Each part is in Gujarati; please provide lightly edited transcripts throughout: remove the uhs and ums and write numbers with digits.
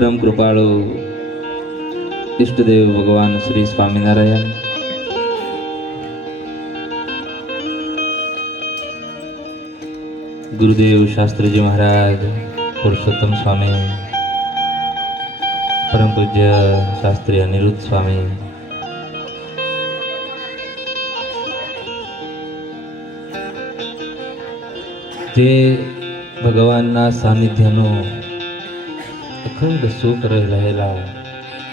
પરમ કૃપાળુ ઈષ્ટદેવ ભગવાન શ્રી સ્વામિનારાયણ, ગુરુદેવ શાસ્ત્રીજી મહારાજ, પુરુષોત્તમ સ્વામી, પરમ પૂજ્ય શાસ્ત્રી અનિરુદ્ધ સ્વામી, જે ભગવાનના સાનિધ્યનો અખંડ સુખ રહેલા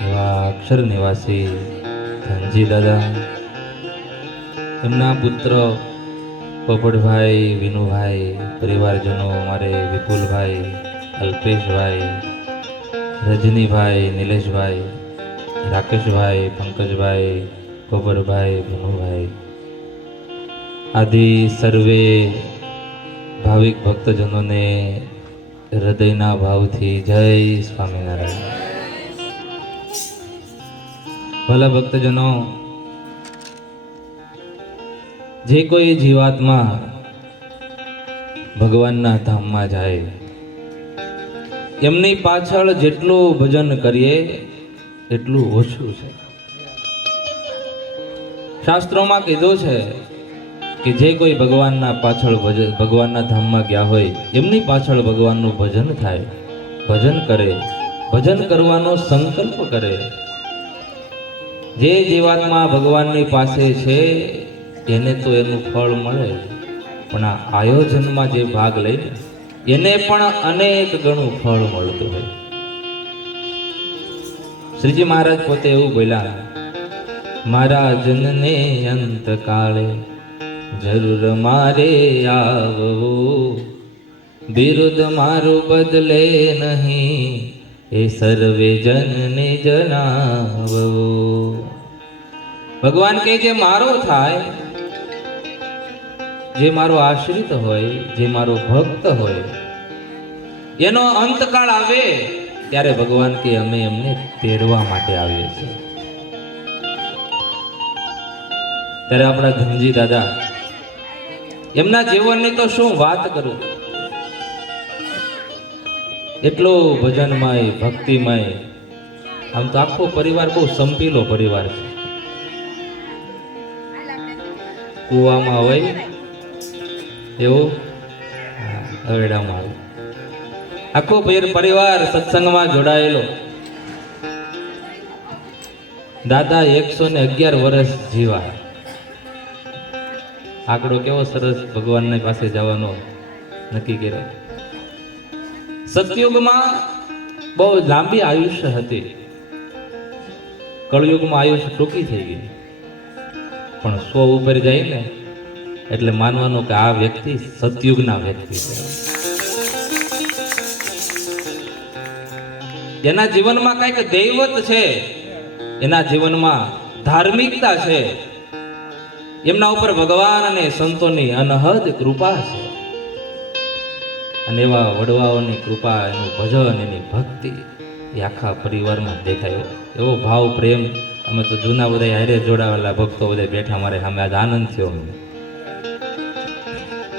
એવા અક્ષર નિવાસી ધનજી દાદા, એમના પુત્ર પોપટભાઈ, વિનુભાઈ, પરિવારજનો અમારે વિપુલભાઈ, અલ્પેશભાઈ, રજનીભાઈ, નિલેશભાઈ, રાકેશભાઈ, પંકજભાઈ, ગોબરભાઈ, ભનુભાઈ આદિ સર્વે ભાવિક ભક્તજનોને હૃદયના ભાવથી જય સ્વામિનારાયણ. ભલા ભક્તજનો, જે કોઈ જીવાત્મા ભગવાનના ધામમાં જાય, એમની પાછળ જેટલું ભજન કરીએ એટલું ઓછું છે. શાસ્ત્રોમાં કીધું છે કે જે કોઈ ભગવાનના પાછળ ભગવાનના ધામમાં ગયા હોય, એમની પાછળ ભગવાનનું ભજન થાય, ભજન કરે, ભજન કરવાનો સંકલ્પ કરે. જે જીવાત્મા ભગવાનની પાસે છે એને તો એનું ફળ મળે, પણ આ આયોજનમાં જે ભાગ લે એને પણ અનેક ગણું ફળ મળતું હોય. શ્રીજી મહારાજ પોતે એવું બોલ્યા, મારા જનને અંતકાળે જરૂર મારે આવવું, બિરુદ મારું બદલે નહીં એ સર્વે જનને જણાવવું. ભગવાન કહે જે મારો થાય, જે મારો આશ્રિત હોય, જે મારો ભક્ત હોય, એનો અંતકાળ આવે ત્યારે ભગવાન કે અમે એમને તેડવા માટે આવીએ છીએ. ત્યારે આપણા ધનજી દાદા, એમના જીવનની તો શું વાત કરું, એટલો ભજનમય, ભક્તિમય. આમ તો આખો પરિવાર બહુ સંપીલો પરિવાર છે. કુવામાં હોય એવું હવેડામાં આવે. આખો પરિવાર સત્સંગમાં જોડાયેલો. દાદા 111 વર્ષ જીવા. આંકડો કેવો સરસ ભગવાનની પાસે જવાનો નક્કી કર્યો. સતયુગમાં બહુ લાંબી આયુષ્ય હતી, કળયુગમાં આયુષ્ય ટૂંકી થઈ ગઈ. પણ 100 ઉપર જાય ને એટલે માનવાનું કે આ વ્યક્તિ સતયુગના વ્યક્તિ છે. એના જીવનમાં કઈક દૈવત છે, એના જીવનમાં ધાર્મિકતા છે, એમના ઉપર ભગવાન અને સંતોની અનહદ કૃપા છે. અને એવા વડવાઓની કૃપા, એનું ભજન, એની ભક્તિ એ આખા પરિવારમાં દેખાય. એવો ભાવ પ્રેમ. અમે તો જૂના બધા હારે જોડાવેલા ભક્તો બધા બેઠા, મારે સામે આજ આનંદ થયો. અમને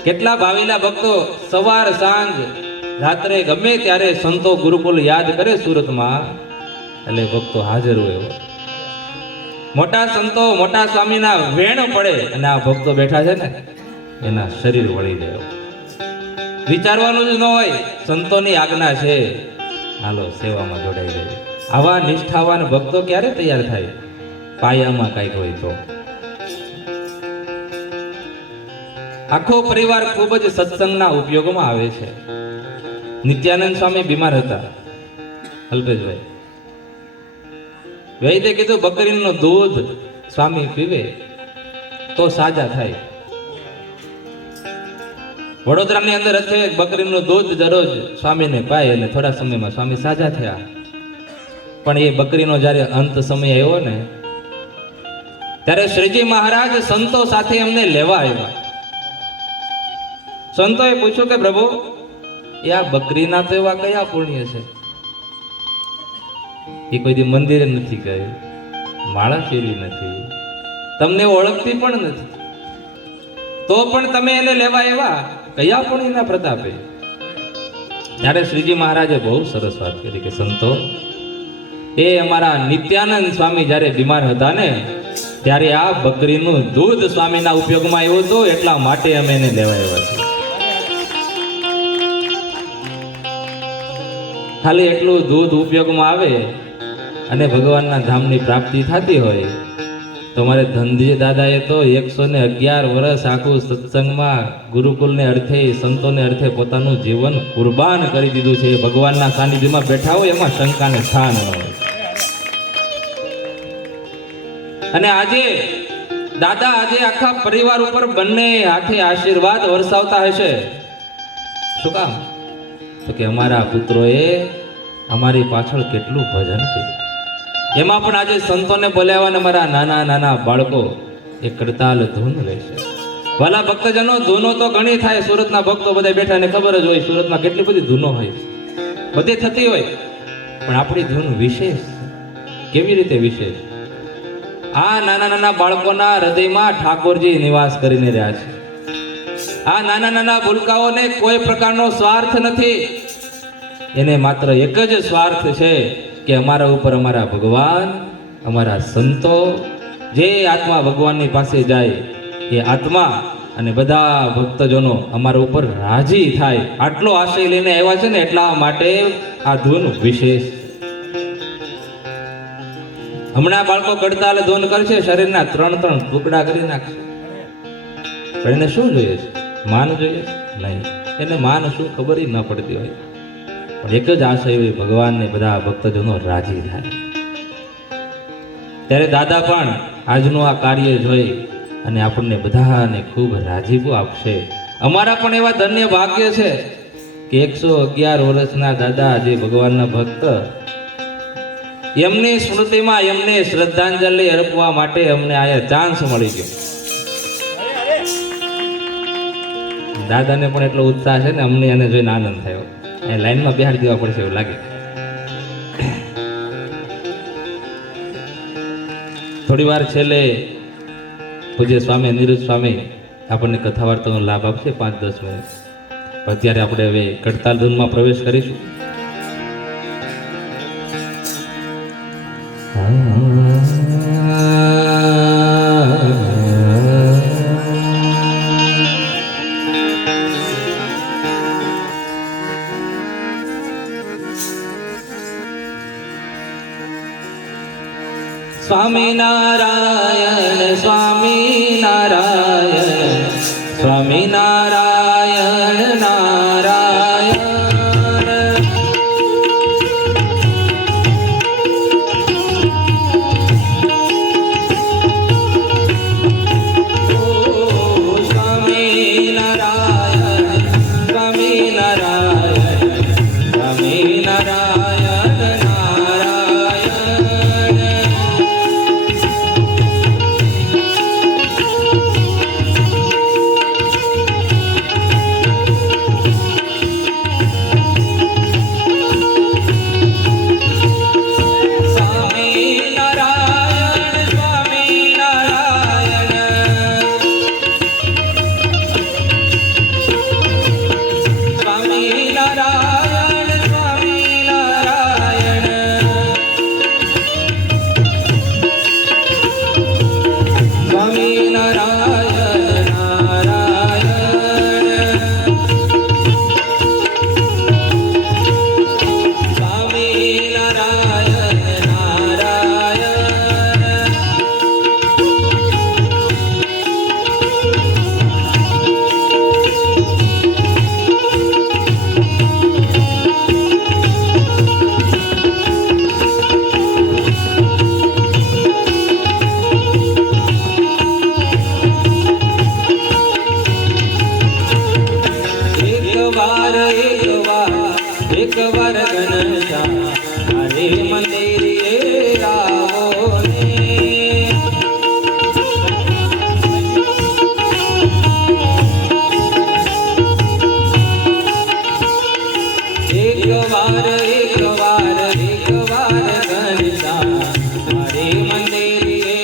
કેટલા ભાવિલા ભક્તો સવાર સાંજ રાત્રે ગમે ત્યારે સંતો ગુરુકુલ યાદ કરે સુરતમાં, એટલે ભક્તો હાજર હોય. મોટા સંતો, મોટા સ્વામીના વેણ પડે અને આ ભક્તો બેઠા છે ને એના શરીર વળી જાય. વિચારવાનું જ ન હોય, સંતોની આજ્ઞા છે, હાલો સેવામાં જોડાઈ જાય. આવા નિષ્ઠાવાન ભક્તો ક્યારે તૈયાર થાય? પાયામાં કઈક હોય તો. આખો પરિવાર ખૂબ જ સત્સંગના ઉપયોગમાં આવે છે. નિત્યાનંદ સ્વામી બીમાર હતા, અલ્પેશભાઈ. વૈદ્ય કીધું બકરીનું દૂધ સ્વામી પીવે તો સાજા થાય. વડોદરાની અંદર હતી બકરીનું દૂધ દરરોજ સ્વામીને પાય અને થોડા સમયમાં સ્વામી સાજા થયા. પણ એ બકરીનો જ્યારે અંત સમય આવ્યો ને, ત્યારે શ્રીજી મહારાજ સંતો સાથે એમને લેવા આવ્યા. સંતોએ પૂછ્યું કે પ્રભુ, એ આ બકરીના તો એવા કયા પુણ્ય છે? એ કોઈ દી મંદિરે નથી ગયું, માળા ફેરવી નથી, તમને ઓળખતી પણ નથી, તો પણ તમે એને લેવા આવ્યા, કયા પુણ્યના પ્રતાપે? ત્યારે શ્રીજી મહારાજે બહુ સરસ વાત કરી કે સંતો, એ અમારા નિત્યાનંદ સ્વામી જ્યારે બીમાર હતા ને, ત્યારે આ બકરીનું દૂધ સ્વામીના ઉપયોગમાં આવ્યું હતું, એટલા માટે અમે એને લેવા આવ્યા છીએ. ખાલી એટલું દૂધ ઉપયોગમાં આવે અને ભગવાનના ધામની પ્રાપ્તિ થતી હોય તો મારે ધનજી દાદાએ તો 111 વર્ષ આખું સત્સંગમાં ગુરુકુલને અર્થે, સંતોને અર્થે પોતાનું જીવન કુરબાન કરી દીધું છે. ભગવાનના સાનિધ્યમાં બેઠા હોય એમાં શંકાને સ્થાન ન હોય. અને આજે દાદા આખા પરિવાર ઉપર બંને હાથે આશીર્વાદ વરસાવતા હશે. શું કામ? તો કે અમારા પુત્રોએ અમારી પાછળ કેટલું ભજન કર્યું. એમાં પણ આજે સંતોને બોલાવ્યા ને મારા નાના નાના બાળકો એ કડતાલ ધૂન લેશે. વાલા ભક્તજનો, ધૂનો તો ઘણી થાય. સુરતના ભક્તો બધા બેઠા ને ખબર જ હોય સુરતમાં કેટલી બધી ધૂનો હોય, બધી થતી હોય, પણ આપણી ધૂન વિશેષ. કેવી રીતે વિશેષ? આ નાના નાના બાળકોના હૃદયમાં ઠાકોરજી નિવાસ કરીને રહ્યા છે. આ નાના નાના ભૂલકાઓને કોઈ પ્રકારનો સ્વાર્થ નથી. એને માત્ર એક જ સ્વાર્થ છે કે અમારા ઉપર અમારા ભગવાન, અમારા સંતો, જે આત્મા ભગવાનની પાસે જાય એ આત્મા અને બધા ભક્તજનો અમારા ઉપર રાજી થાય, આટલો આશય લઈને આવ્યા છે ને, એટલા માટે આ ધૂન વિશેષ. હમણાં બાળકો કડતાલ ધૂન કરશે, શરીરના 3 ટુકડા કરી નાખશે. પણ એને શું જોઈએ છે? માન જોઈએ? નહીં. એને માન શું ખબર ન પડતી હોય. પણ એક જ આશય હોય, ભગવાનને બધા ભક્તજનો રાજી થાય. ત્યારે દાદા પણ આજનું આ કાર્ય જોઈ અને આપણને બધાને ખૂબ રાજીપો આપશે. અમારા પણ એવા ધન્ય ભાગ્ય છે કે 111 વર્ષના દાદા જે ભગવાનના ભક્ત, એમની સ્મૃતિમાં એમને શ્રદ્ધાંજલિ અર્પવા માટે અમને આયા ચાન્સ મળી ગયો. દાદાને પણ એટલો ઉત્સાહ છે ને, અમને એને જોઈને આનંદ થયો. એ લાઈનમાં બેહાડી દેવા પડશે એવું લાગે. થોડી વાર છેલ્લે પૂજ્ય સ્વામી અનિરુદ્ધ સ્વામી આપણને કથા વાર્તાનો લાભ આપશે 5-10 મિનિટ. અત્યારે આપણે હવે કડતાલ ધૂનમાં પ્રવેશ કરીશું. સ્વામિનારાયણ સ્વામિનારાયણ સ્વામિનારાયણ નારાયણ. ઓ સ્વામિનારાયણ સ્વામિનારાયણ સ્વામિનારાયણ. એક વાર ઘનશ્યામ મારે મંદિરે આવો ને. એક વાર ઘનશ્યામ મારે મંદિરે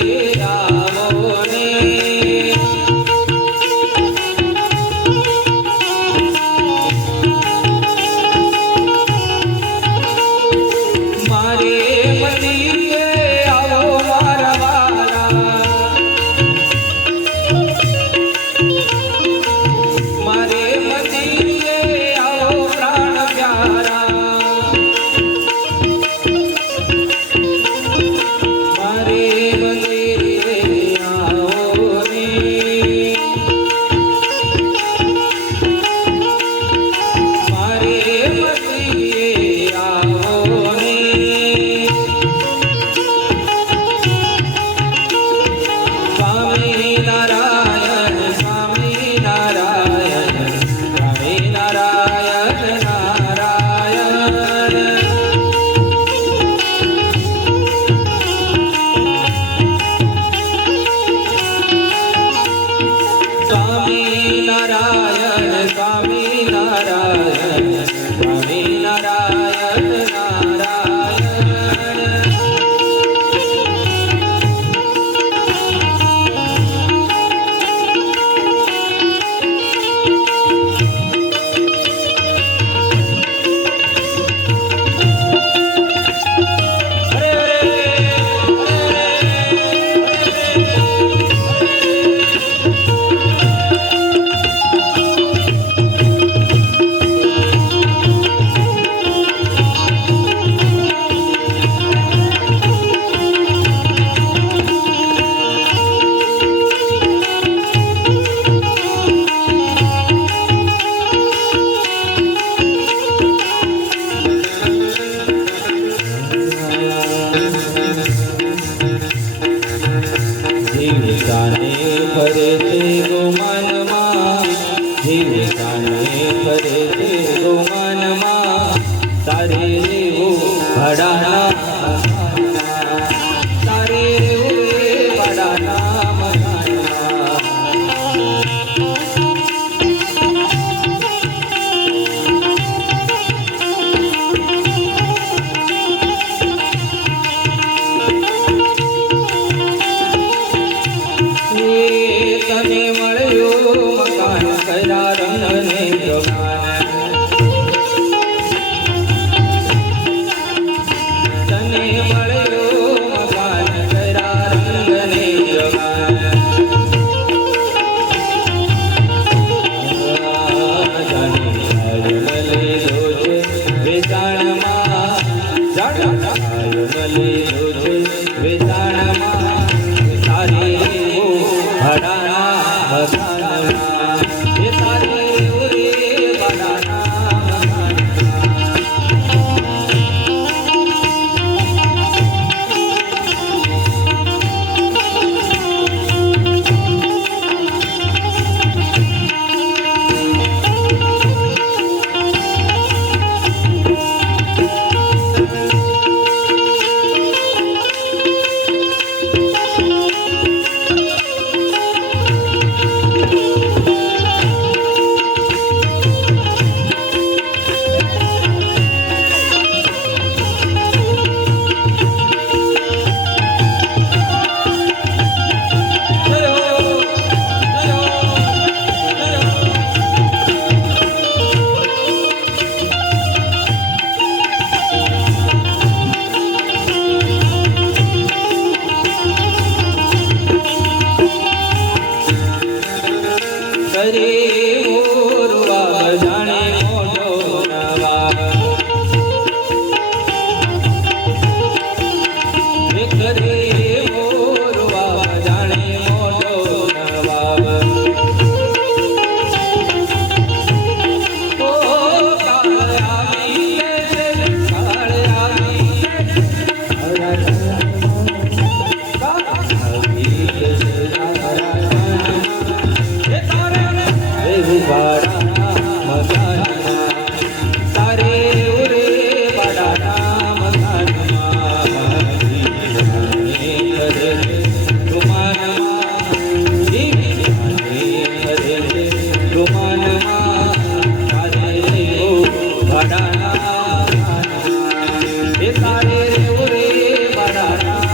આવો ને. સ્વામી નારાયણ નારાયણ જીવિકાને ફરે છે ગુમાનમાં જીવિકાને ફરે છે ગુમાનમાં તારે રેવું ભાડાના તારે રેવું ભાડાના મકાનમાં તને મળ્યું મકાન કયા રંગને જવાન તને મળ્યું મકાન કયા રંગને જવાન મળેલો છે વેચાણમાં મળેલો છે વેચાણમાં તારી ભાડાના મકાનમાં એ તારી રે ભાડાના મકાનમાં કરે મોરવા જાણે મોટો નવા કરે મોરવા જાણે મોટો નવા ઓ કાળ આવી કાળ ભાડાના મકાનમાં તારે રે ભાડાના મકાનમાં ફરે રૂમાનમાં ફરે રૂમાનમાં તારે ભાડાના મકાનમાં એ તારે રે ભાડાના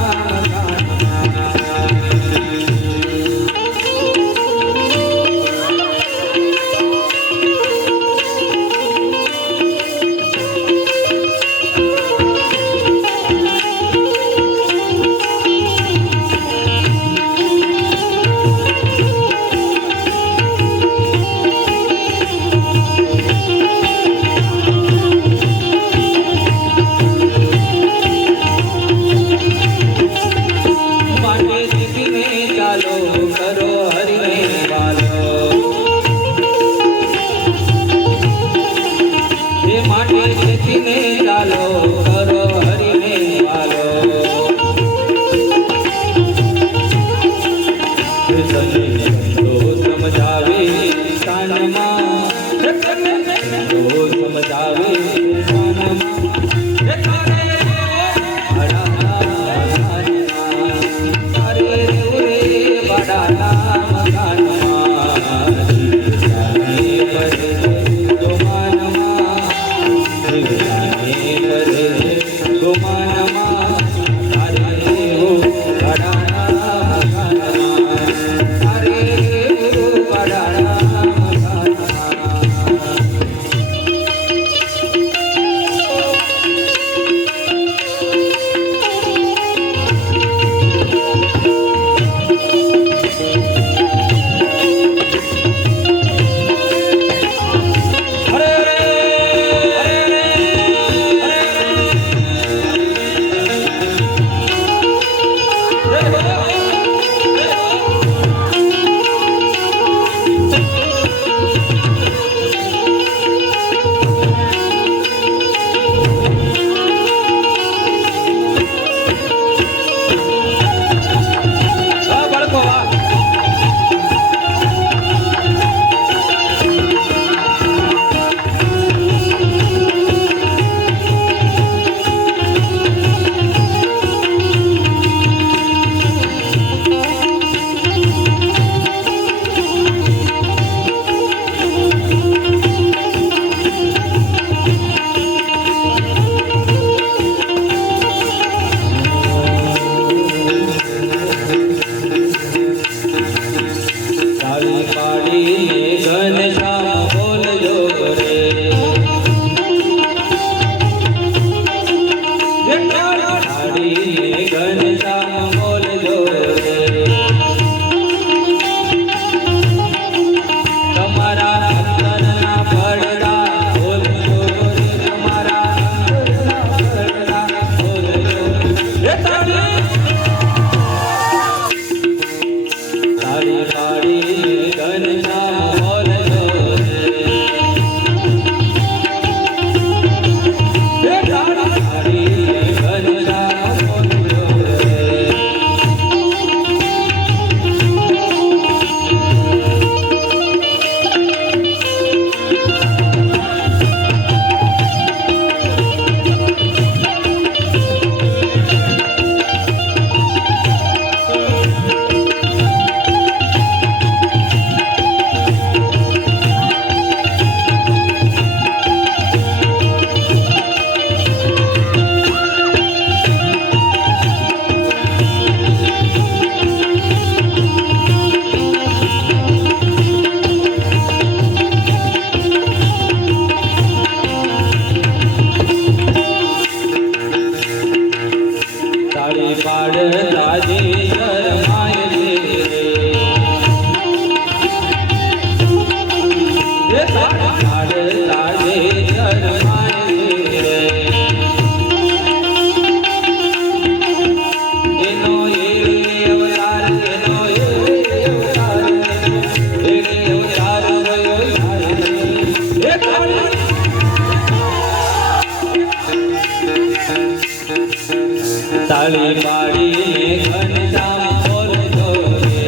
તાળી પાડીને ઘનશ્યામ બોલજો રે.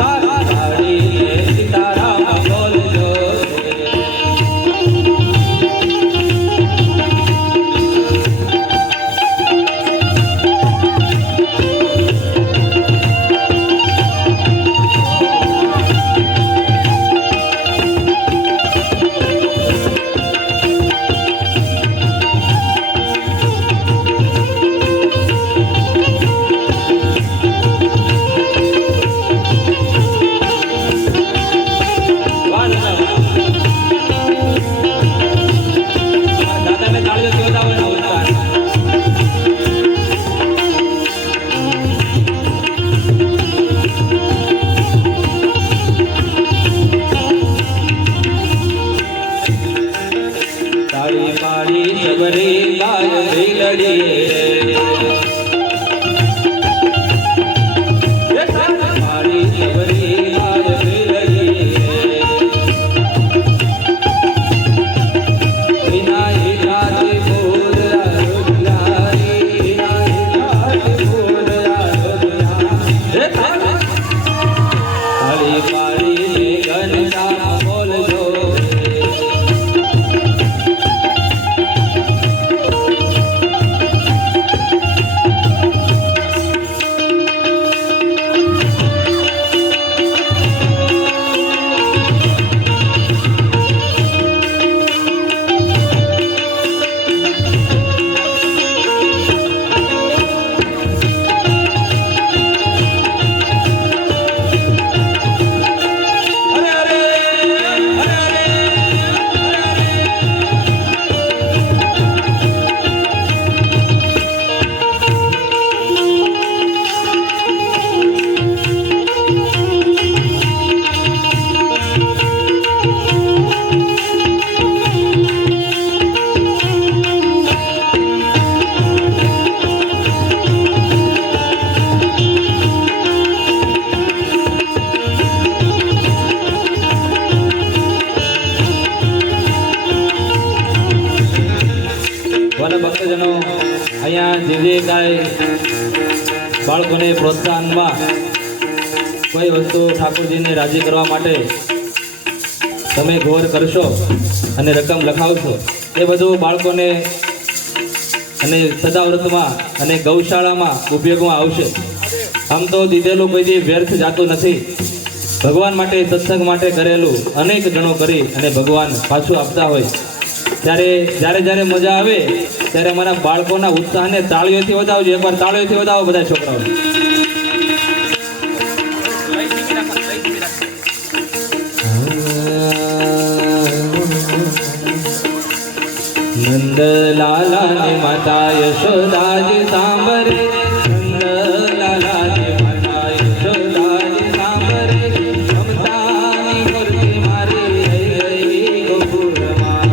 તાળી પાડીને સીતારામ બોલજો રે. દાદાને તાળીઓ જોતા હોય ને ઉત્સાહ. તાળી પાડી સબરી ગાય ભીલડી રે. તાળી પાડી સબરી ગાય ભીલડી રે. વિના હિરાતી ફૂલ આરોગ્યારી, વિના હિરાતી ફૂલ આરોગ્યા રે. તાળી પાડીને ઘનશ્યામ બોલજો રે. વાલા ભક્તજનો, અહીંયા જે કાંઈ બાળકોને પ્રોત્સાહનમાં કોઈ વસ્તુ ઠાકોરજીને રાજી કરવા માટે તમે ઘોર કરશો અને રકમ લખાવશો, એ બધું બાળકોને અને સદાવ્રતમાં અને ગૌશાળામાં ઉપયોગમાં આવશે. આમ તો દીધેલું કોઈ દી વ્યર્થ જાતું નથી. ભગવાન માટે, સત્સંગ માટે કરેલું અનેક જણો કરી અને ભગવાન પાછું આપતા હોય. ત્યારે જ્યારે મજા આવે ત્યારે અમારા બાળકોના ઉત્સાહને તાળીઓથી વધાવજો. એકવાર તાળીઓથી વધાવો બધા છોકરાઓને. નંદલાલા ને માતા યશોદાજી સાંભરે, નંદલાલા ને માતા યશોદાજી સાંભરે, મમતાની મૂર્તિ મારી રહી રહી ગોકુળમાં.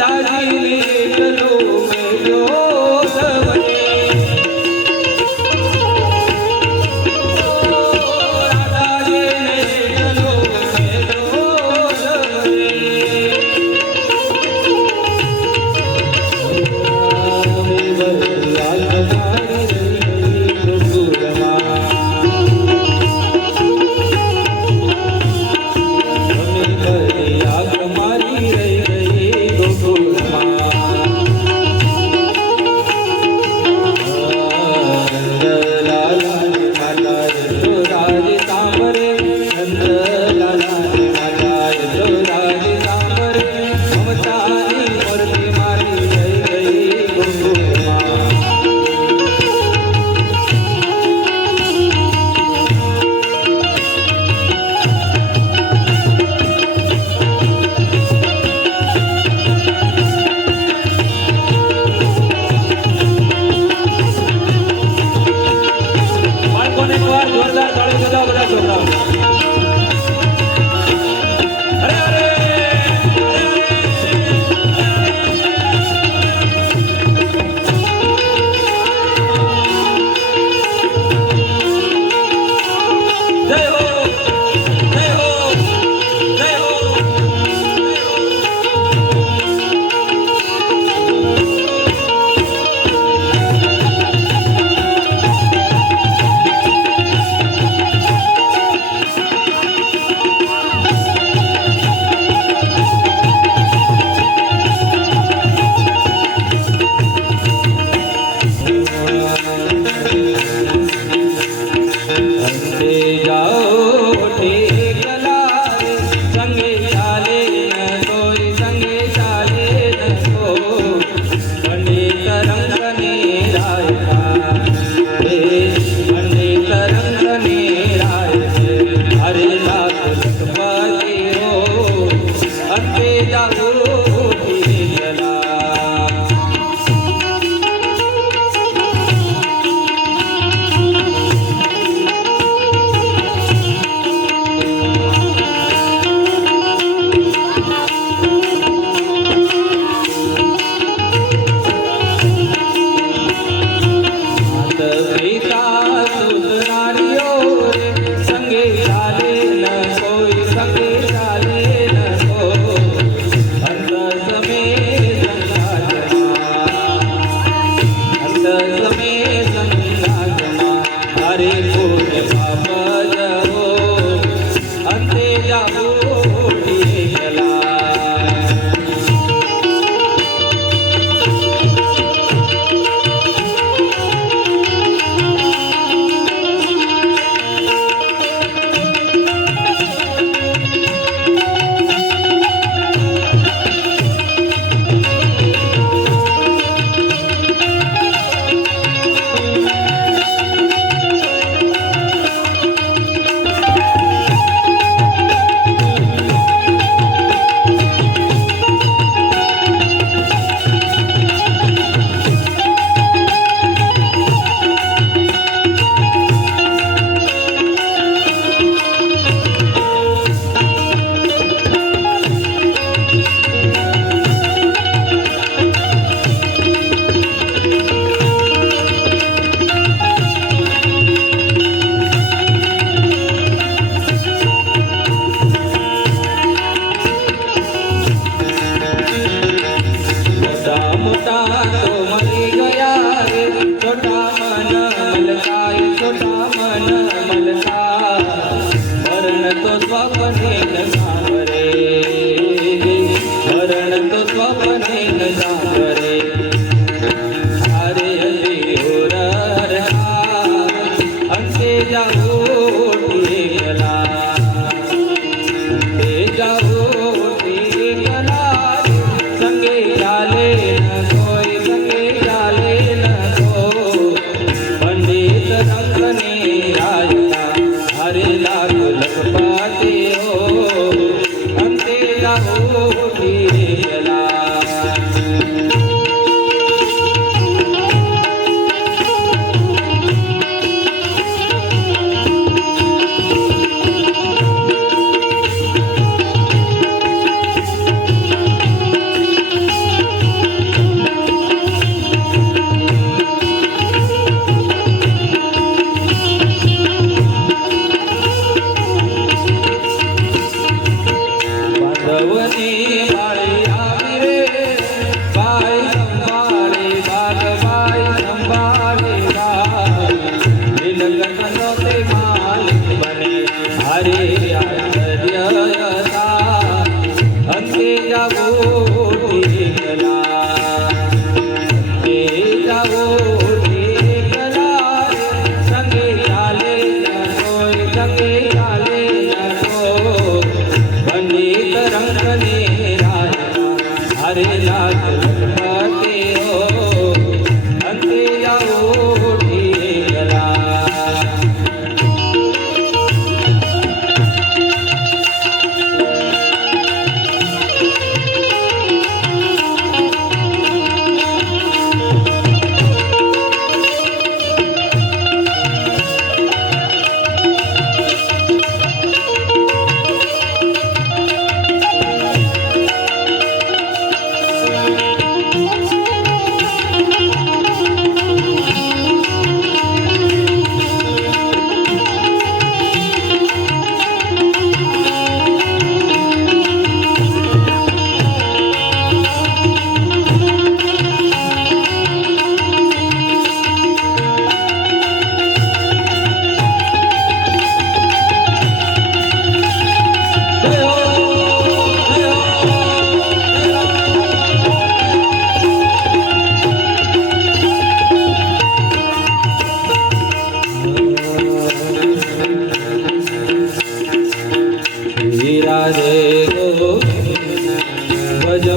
રાધાજીને ચલો મેલો સવને રાધાજીને ચલો મેલો સવને हरे नाथ लखपति हो अंते जाओ ठीकरा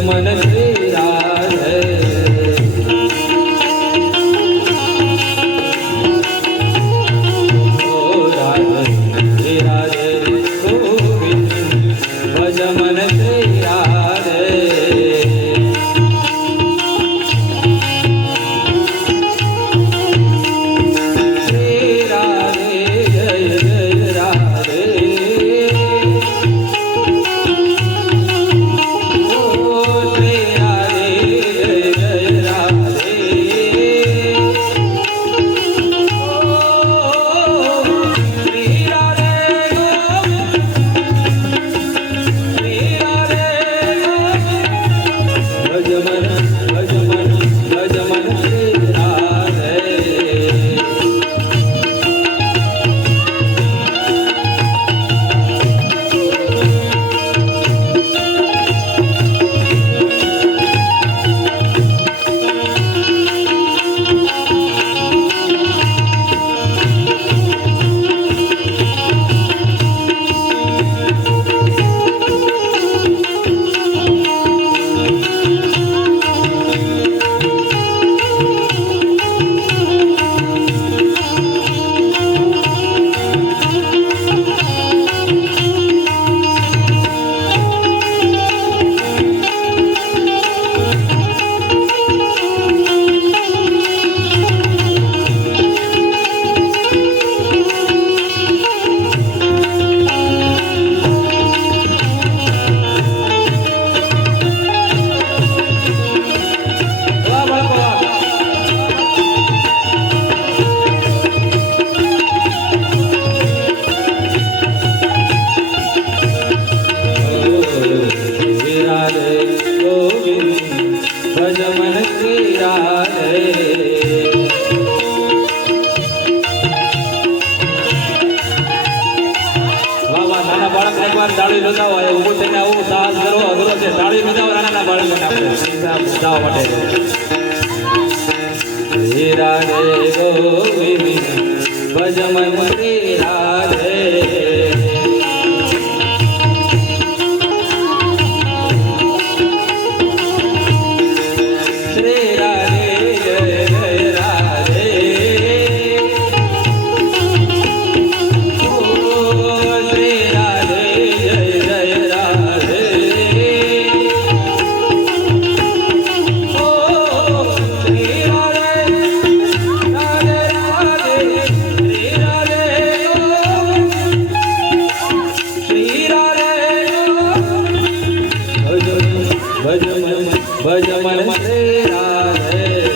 मन श्री राधे ओ राधे राधे गोविंद भज मन श्री राधे श्री राधे जय जय राधे તાળી બજાવો ઊભું થઈને આવું સાહસ કરો અઘરો છે તાળી બજાવો નાના બાળકોને આપણે બજાવવા માટે શ્રી રાધે ગોવિંદ ભજ મન શ્રી રાધે ભજ મન શ્રી રાધે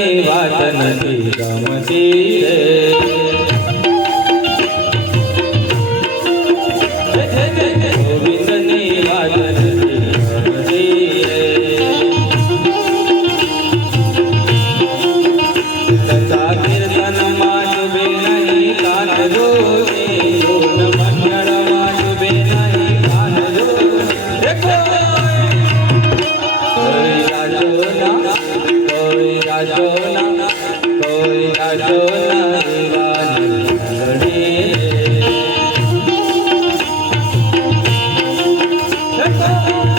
ગોવિંદની વાત નથી ગમતી રે ગોવિંદની વાત નથી ગમતી રે સદા કીર્તનમાં ડૂબે નહીં કાન જોઈ જોન મંડળમાં ડૂબે નહીં કાન જોઈ કોઈ રાજો ના કોઈ રાજો ના કોઈ રાજો ના દીવાની ઘડી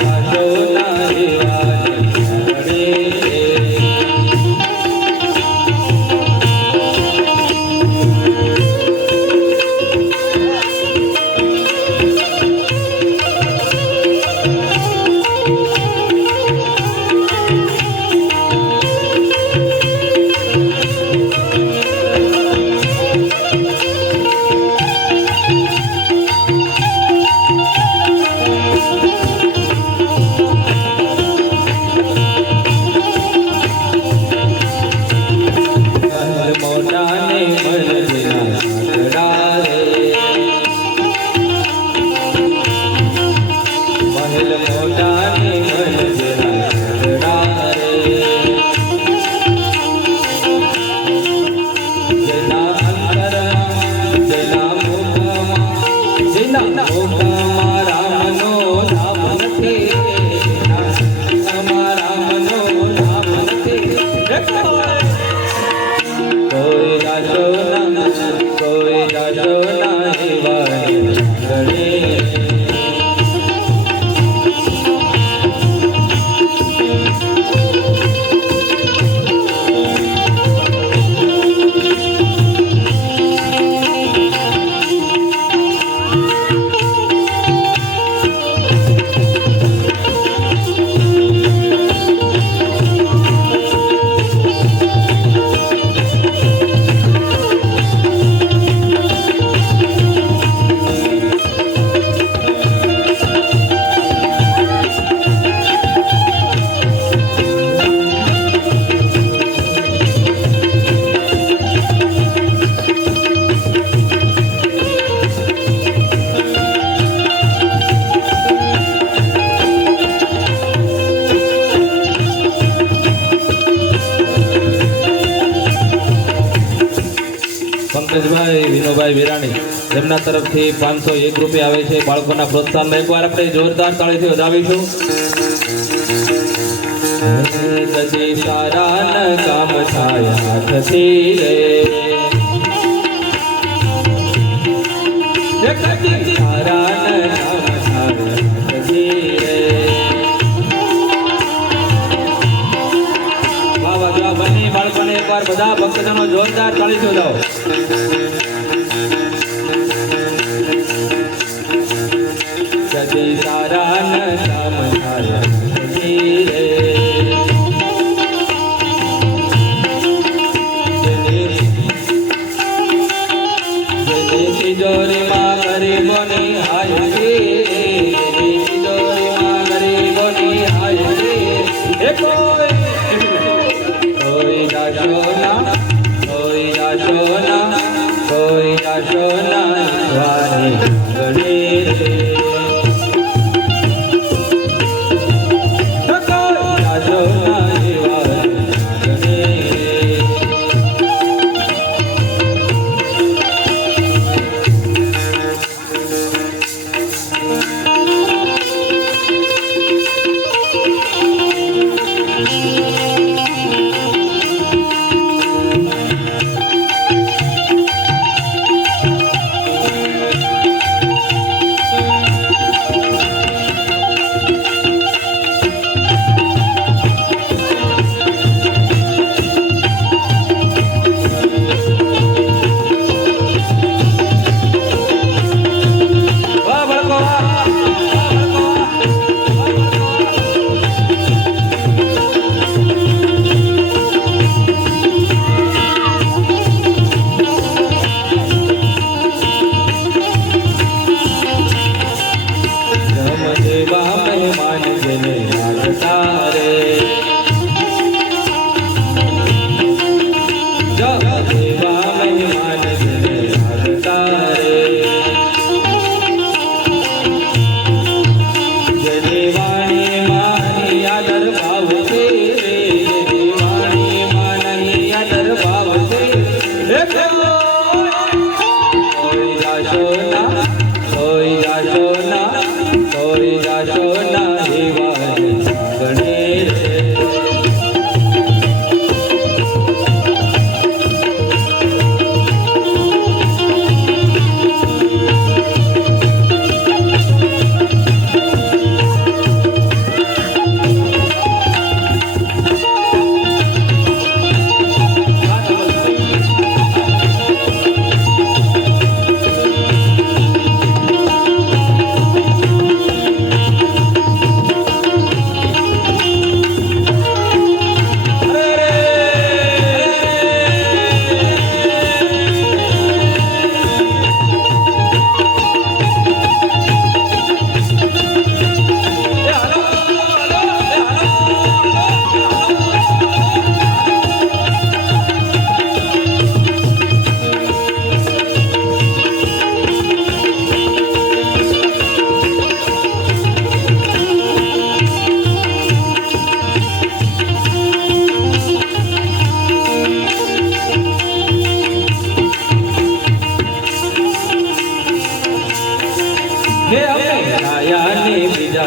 રાજો ના દીવાની ઘડી મોટાને મળેલા સાંકડા રે મહેલ મોટાને મળેલા સાંકડા રે જેના અંતરમાં જેના મુખમાં રામનો નામ નથી રામનો નામ નથી કોઈ રાજો ના કોઈ રાજો ના દીવાની ઘડી પંકજભાઈ વિનોભાઈ વિરાણી એમના તરફથી 501 રૂપિયા આવે છે બાળકોના પ્રોત્સાહન એકવાર આપણે જોરદાર તાળીથી વધાવીશું કદી સારા ન કામ થાય હાથથી રે કદી સારા ન કામ થાય હાથથી રે વાહ વાહ વાહ બંને બાળકોને એકવાર બધા ભક્તજનો જોરદાર તાળીથી વધાવો કદી સારા ન કામ થાય હાથથી રે તિજોરીમાં ગરીબોની હાજરી તિજોરીમાં ગરીબોની હાજરી કોઈ જાશો ના કોઈ જાશો ના કોઈ જાશો ના વાણી ઘડી જાશો ના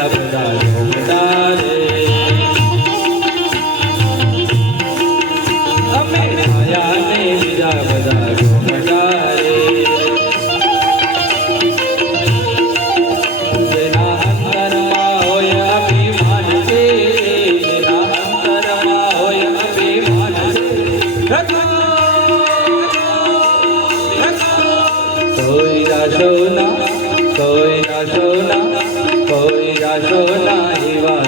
બીજા બધા ઝોમડા રે અમે માયા ને બીજા બધા ઝોમડા રે જેના અંતરમાં હોય અભિમાન છે જેના અંતરમાં હોય અભિમાન છે કોઈ રાશો ના કોઈ રાશો ના કોઈ રાશો ના એવા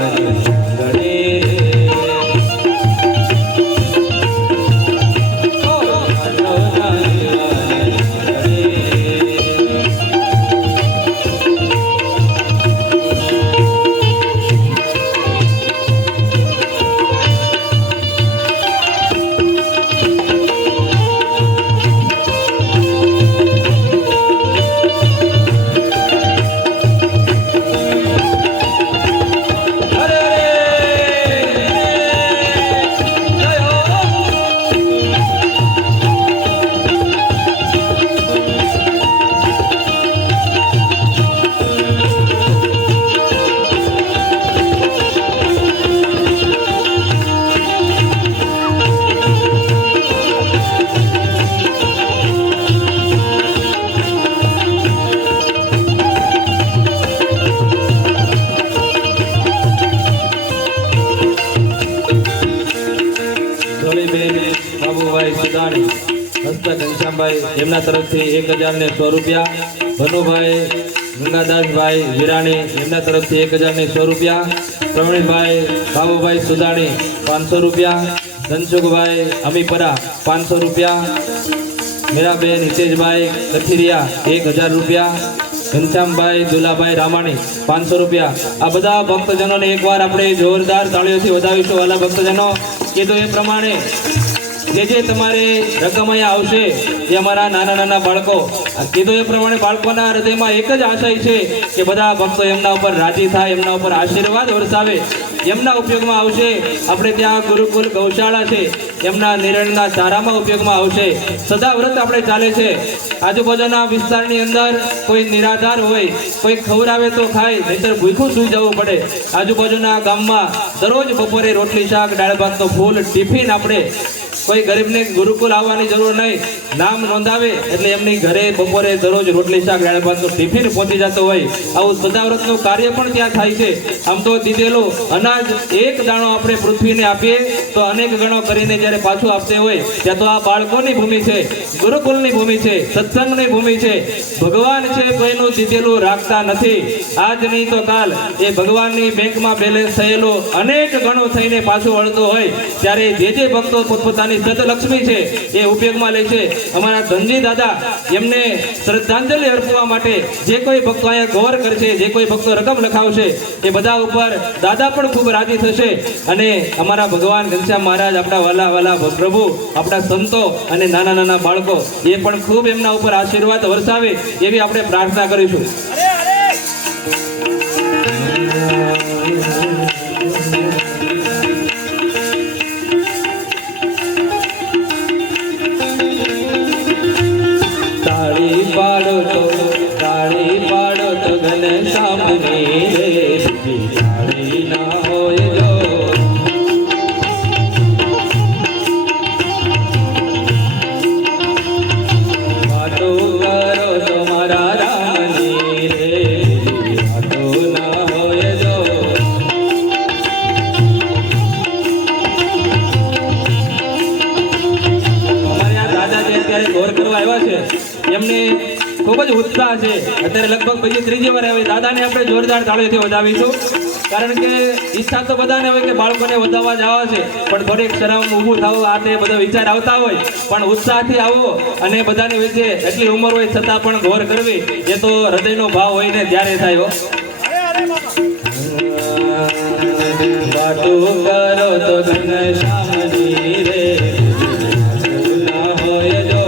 ગણે રે બાબુભાઈ સુદાણી હસ્ત ઘનશ્યામભાઈ એમના તરફથી 1000 રૂપિયા ભનુભાઈ ગંગાદાસભાઈ વિરાણી એમના તરફથી 1000 રૂપિયા પ્રવીણભાઈ બાબુભાઈ સુદાણી 500 રૂપિયા ધનસુખભાઈ અમીપરા 500 રૂપિયા મીરાબેન હિતેશભાઈ કથિરિયા 1000 રૂપિયા ઘનશ્યામભાઈ દુલાભાઈ રામાણી 500 રૂપિયા આ બધા ભક્તજનોને એકવાર આપણે જોરદાર તાળીઓથી વધાવીશું વાલા ભક્તજનો કીધું એ પ્રમાણે જે તમારે રકમ અહીંયા આવશે એ અમારા નાના નાના બાળકો કીધું એ પ્રમાણે બાળકોના હૃદયમાં એક જ આશય છે કે બધા ભક્તો એમના ઉપર રાજી થાય એમના ઉપર આશીર્વાદ વરસાવે એમના ઉપયોગમાં આવશે આપણે ત્યાં ગુરુકુલ ગૌશાળા છે એમના નિર્ણયના ચારામાં ઉપયોગમાં આવશે સદા વ્રત આપણે ચાલે છે આજુબાજુના વિસ્તારની અંદર કોઈ નિરાધાર હોય કોઈ ખવડાવે તો ખાય નહીતર ભૂખ્યું સૂઈ જવું પડે આજુબાજુના ગામમાં દરરોજ બપોરે રોટલી શાક દાળ ભાતનો ફૂલ ટિફિન આપણે કોઈ ગરીબને ગુરુકુલ આવવાની જરૂર નહીં નામ નોંધાવે એટલે એમની ઘરે બપોરે દરરોજ રોટલી શાક દાળ ભાતનું ટિફિન પહોંચી જતો હોય આવું સદાવ્રતનું કાર્ય પણ ત્યાં થાય છે આમ તો દીધેલો અનાજ એક દાણો આપણે પૃથ્વીને આપીએ તો અનેક ગણો કરીને જ્યારે પાછું આપતે હોય ત્યાં તો આ બાળકોની ભૂમિ છે ગુરુકુલની ભૂમિ છે સત્સંગની ભૂમિ છે ભગવાન છે કોઈનું દીધેલું રાખતા નથી આજ નહીં તો કાલ એ ભગવાનની બેંકમાં બેલેન્સ થયેલો અનેક ગણો થઈને પાછું વળતો હોય ત્યારે જે ભક્તો પોતપોતાની સદલક્ષ્મી છે એ ઉપયોગમાં લે છે અમારા ધનજી દાદા એમને શ્રદ્ધાંજલિ અર્પવા માટે જે કોઈ ભક્તો અહીંયા ગૌર કરશે જે કોઈ ભક્તો રકમ લખાવશે એ બધા ઉપર દાદા પણ ખૂબ રાજી થશે અને અમારા ભગવાન ઘનશ્યામ મહારાજ આપણા વાલા વાલા પ્રભુ આપણા સંતો અને નાના નાના બાળકો એ પણ ખૂબ એમના ઉપર આશીર્વાદ વરસાવે એવી આપણે પ્રાર્થના કરીશું તાળી પાડો તો ઘનશ્યામની રે તાળી ના હોય જો વાતો કરો તો મારા રામની રે વાતો ના હોય જો અમારે આ દાદા જે અત્યારે ગૌર કરવા આવ્યા છે એમને ખૂબ જ ઉત્સાહ છે અત્યારે લગભગ બીજી ત્રીજી વાર આવે દાદાને આપણે જોરદાર તાળીઓથી વધાવીશું કારણ કે ઈચ્છા તો બધાને હોય કે બાળકોને વધાવવા જવા છે પણ થોડીક શરમ ઊભું થવું આ તે બધા વિચાર આવતા હોય પણ ઉત્સાહથી આવો અને બધાની વચ્ચે એટલી ઉંમર હોય છતાં પણ ગૌર કરવી એ તો હૃદયનો ભાવ હોય ને ત્યારે થાય વાતો કરો તો ઘનશ્યામની રે ના હોય જો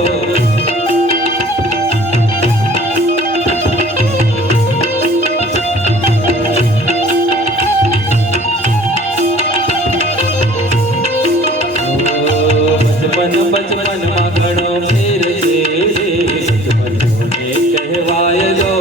બચપનમાં ઘણો ફેર છે બચપનોને કહેવાય જો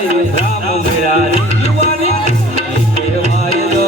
જાય રામ મેળા રે યુવાની કહેવાય જો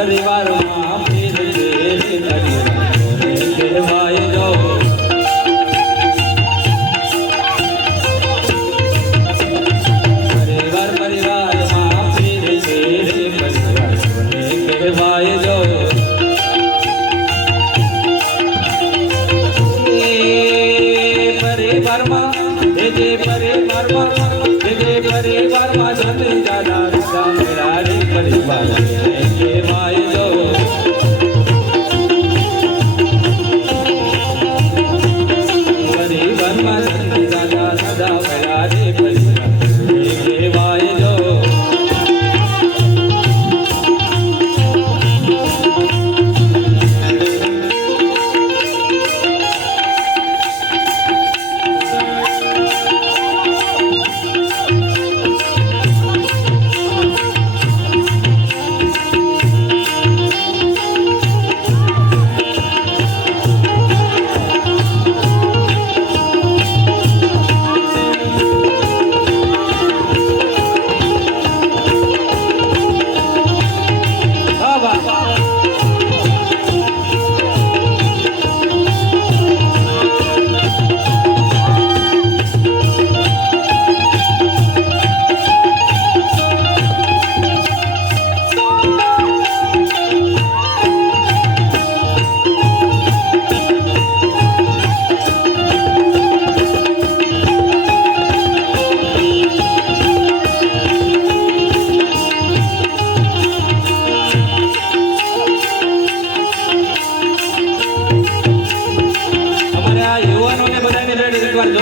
પરિવારમાં ફેર કહેવાય જો પરિવારમાં ફેર કહેવાય જો પરિવારમાં પરિવારમાં જમી દાદા દાદા મેળા રે પરિવાર કહેવાય જો પરિવારમાં જમી દાદા દાદા મેળા રે પરિવાર કહેવાય જો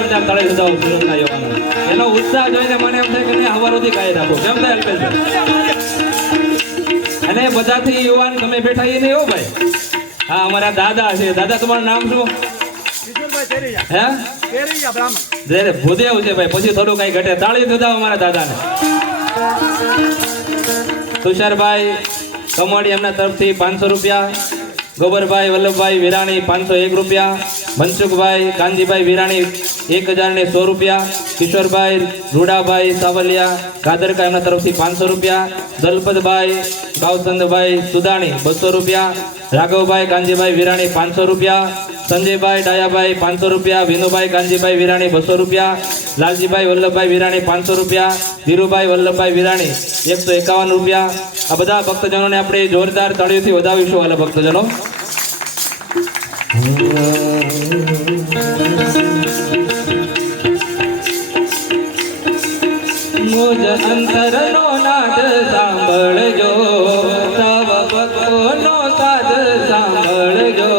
જોરદાર તળે સુધાવ સુરતના યુવાનો એનો ઉત્સાહ જોઈને મને એમ થાય કે નહીં હવારોથી ગાઈ રાખો કેમ થાય અલ્પેશભાઈ અને બધાથી યુવાન તમે બેઠા એ નહીં હો ભાઈ હા અમારા દાદા છે દાદા તમારું નામ શું હે ભૂદેવ છે ભાઈ પછી થોડું કઈ ઘટે તાળી સુધાવ અમારા દાદાને તુષારભાઈ કમોડી એમના તરફથી 500 રૂપિયા ગોબરભાઈ વલ્લભભાઈ વિરાણી 501 રૂપિયા મનસુખભાઈ કાનજીભાઈ વિરાણી 1001 રૂપિયા કિશોરભાઈ રૂડાભાઈ સાવલિયા ગાદરકા એમના તરફથી 500 રૂપિયા દલપતભાઈ ભાવચંદભાઈ સુદાણી 200 રૂપિયા રાઘવભાઈ કાનજીભાઈ વિરાણી 500 રૂપિયા સંજયભાઈ ડાયાભાઈ 500 રૂપિયા વિનુભાઈ કાનજીભાઈ વિરાણી 200 રૂપિયા લાલજીભાઈ વલ્લભભાઈ વિરાણી 500 રૂપિયા ધીરુભાઈ વલ્લભભાઈ વિરાણી 151 રૂપિયા આ બધા ભક્તજનોને આપણે જોરદાર તાળીઓથી વધાવીશું વાલા ભક્તજનો મુજ અંતરનો નાદ સાંભળજો સવ ભક્તોનો સાદ સાંભળજો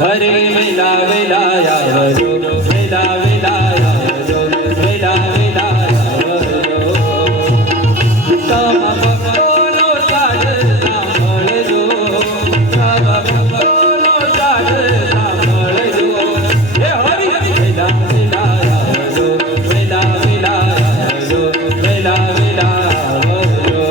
હરે વેલા વેલા આવજો વેલા વેલા આવજો વેલા વેલા આવજો સવ ભક્તોનો સાદ સાંભળજો સવ ભક્તોનો સાદ સાંભળજો હે હરિ વેલા વેલા આવજો વેલા વેલા આવજો વેલા વેલા આવજો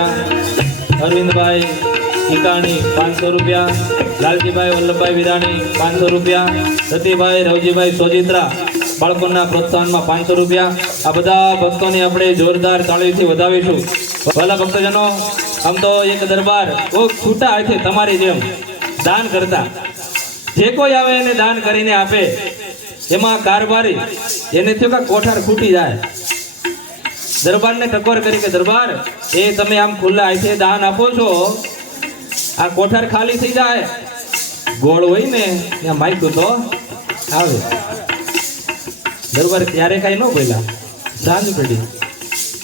રૂપિયા, અરવિંદભાઈ ઈકાણી 500 રૂપિયા, લાલજીભાઈ વલ્લભભાઈ વિરાણી 500 રૂપિયા, સતીભાઈ રવજીભાઈ સોજિત્રા બાળકોના પ્રોત્સાહનમાં 500 રૂપિયા. આ બધા ભક્તોને આપણે જોરદાર તાળીથી વધાવીશું. ભલા ભક્તજનો, આમ તો એક દરબાર બહુ છૂટા હાથે તમારી જેમ દાન કરતા, જે કોઈ આવે એને દાન કરીને આપે. એમાં કારભારી એને થયું કે કોઠાર ખૂટી જાય, દરબારને ટકોર કરી કે દરબાર એ તમે આમ ખુલ્લા હાથે દાન આપો છો, આ કોઠાર ખાલી થઈ જાય. ગોળ હોય ને ત્યાં માયકું તો આવે. દરબાર ત્યારે કઈ ન બોલ્યા. સાંજ પડી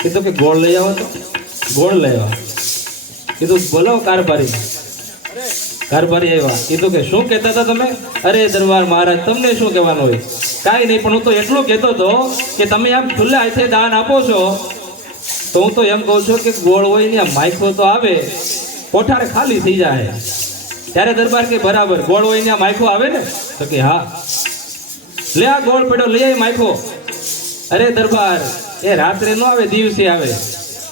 કીધું કે ગોળ લઈ આવો. તો ગોળ લઈ આવ્યા. કીધું બોલો કારભારી. કારભારી આવ્યા. કીધું કે શું કહેતા હતા તમે? અરે દરબાર મહારાજ તમને શું કહેવાનું હોય, કાંઈ નહીં, પણ હું તો એટલું કહેતો હતો કે તમે આમ ખુલ્લા હાથે દાન આપો છો, તો હું તો એમ કહું છું કે ગોળ હોય ને માયખો તો આવે, કોઠાર ખાલી થઈ જાય. ત્યારે દરબાર કે બરાબર, ગોળ હોય ને માયખો આવે ને? તો કે હા. લે આ ગોળ પડ્યો, લઈ આવી માયખો. અરે દરબાર એ રાત્રે ન આવે, દિવસે આવે.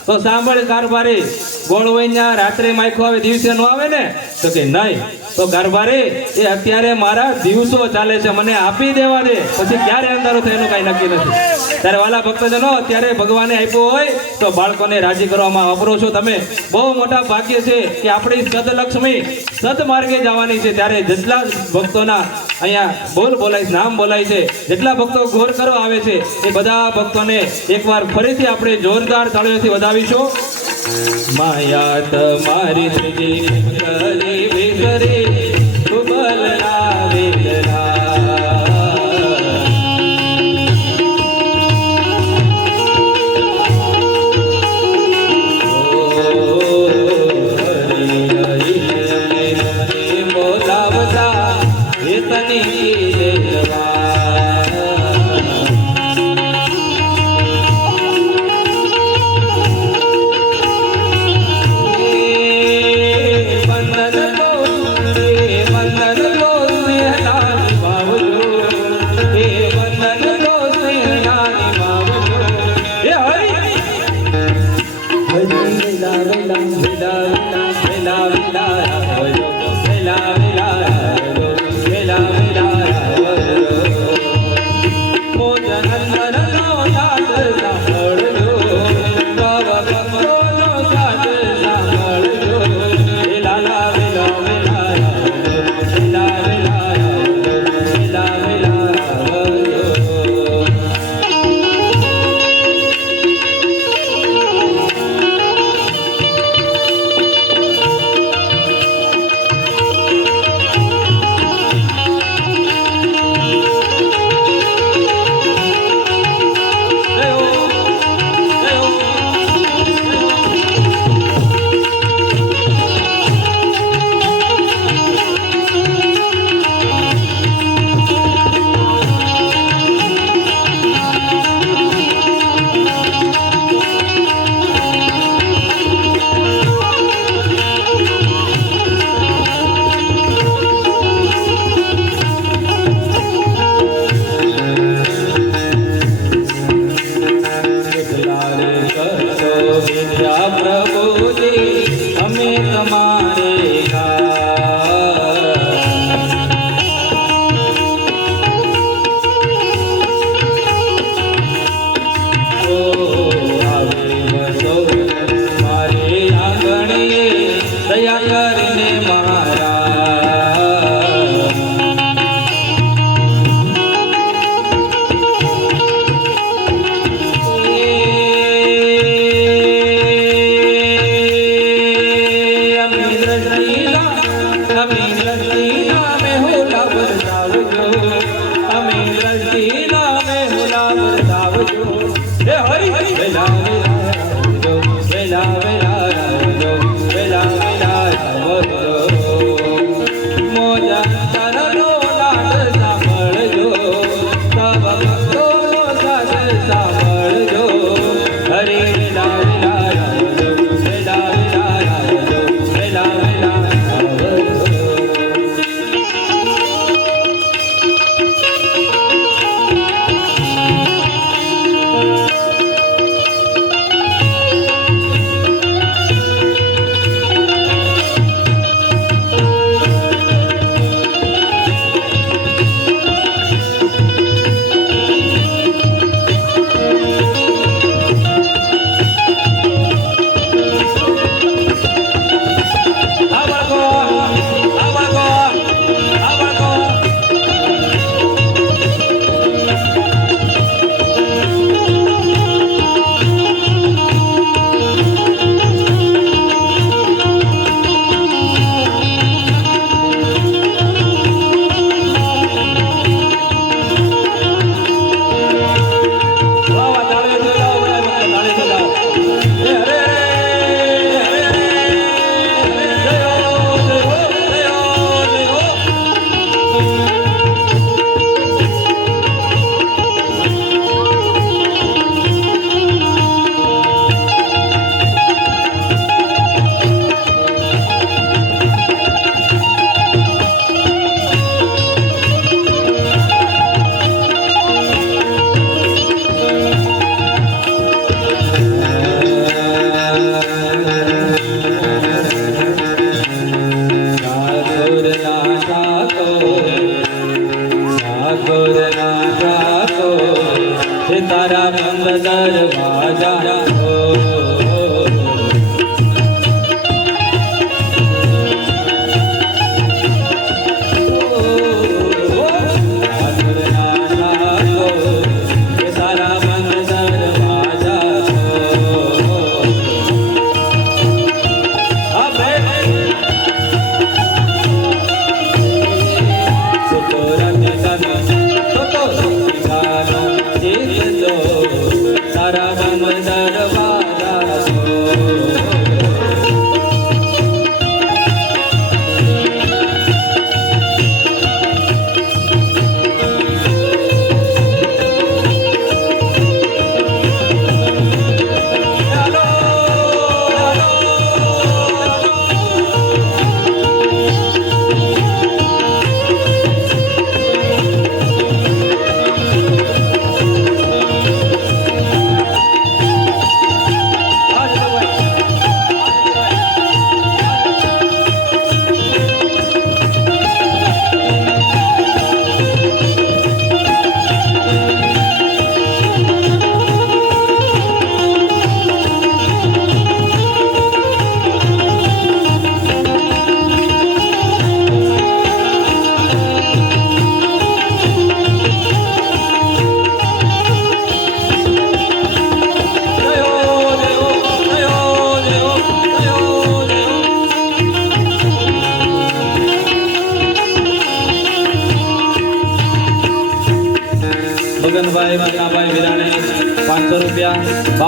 તો સાંભળ કારભારી, ગોળ હોય ને રાત્રે માયખો આવે, દિવસે ન આવે ને? તો કે નહીં. તો કારભારી એ અત્યારે મારા દિવસો ચાલે છે, મને આપી દેવા દે, પછી ક્યારે અંધારું થાય એનું કઈ નક્કી નથી. ત્યારે વાલા ભક્તજનો, અત્યારે ભગવાને આપ્યો હોય તો બાળકોને રાજી કરવામાં વાપરો છો તમે. બહુ મોટા ભાગ્ય છે કે આપણી સદલક્ષ્મી સદમાર્ગે જવાની છે. ત્યારે જેટલા ભક્તોના અહીંયા બોલ બોલાય, નામ બોલાય છે, જેટલા ભક્તો ઘોર કરવા આવે છે, એ બધા ભક્તોને એકવાર ફરીથી આપણે જોરદાર તાળીઓથી વધાવીશું. માયા તમારી ત્રીજી કરી વિસરી કુબલના વેદના. બોલાવતા વેતની દેવા.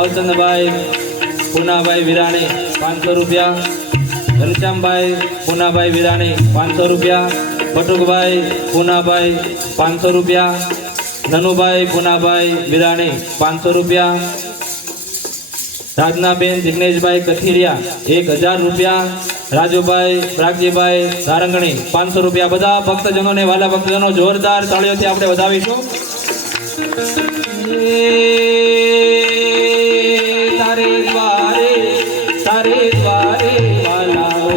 ભાવચંદભાઈ પૂનાભાઈ વિરાણી 500 રૂપિયા, ઘનશ્યામભાઈ પૂનાભાઈ વિરાણી 500 રૂપિયા, બટુકભાઈ પૂનાભાઈ 500 રૂપિયા, નનુભાઈ પૂનાભાઈ વિરાણી 500 રૂપિયા, રાજનાબેન જિગ્નેશભાઈ કથિરિયા 1000 રૂપિયા, રાજુભાઈ પ્રાગજીભાઈ સારંગણી 500 રૂપિયા. બધા ભક્તજનોને વાલા ભક્તજનો જોરદાર તાળીઓથી આપણે વધાવીશું. તારે દ્વારે વાલાઓ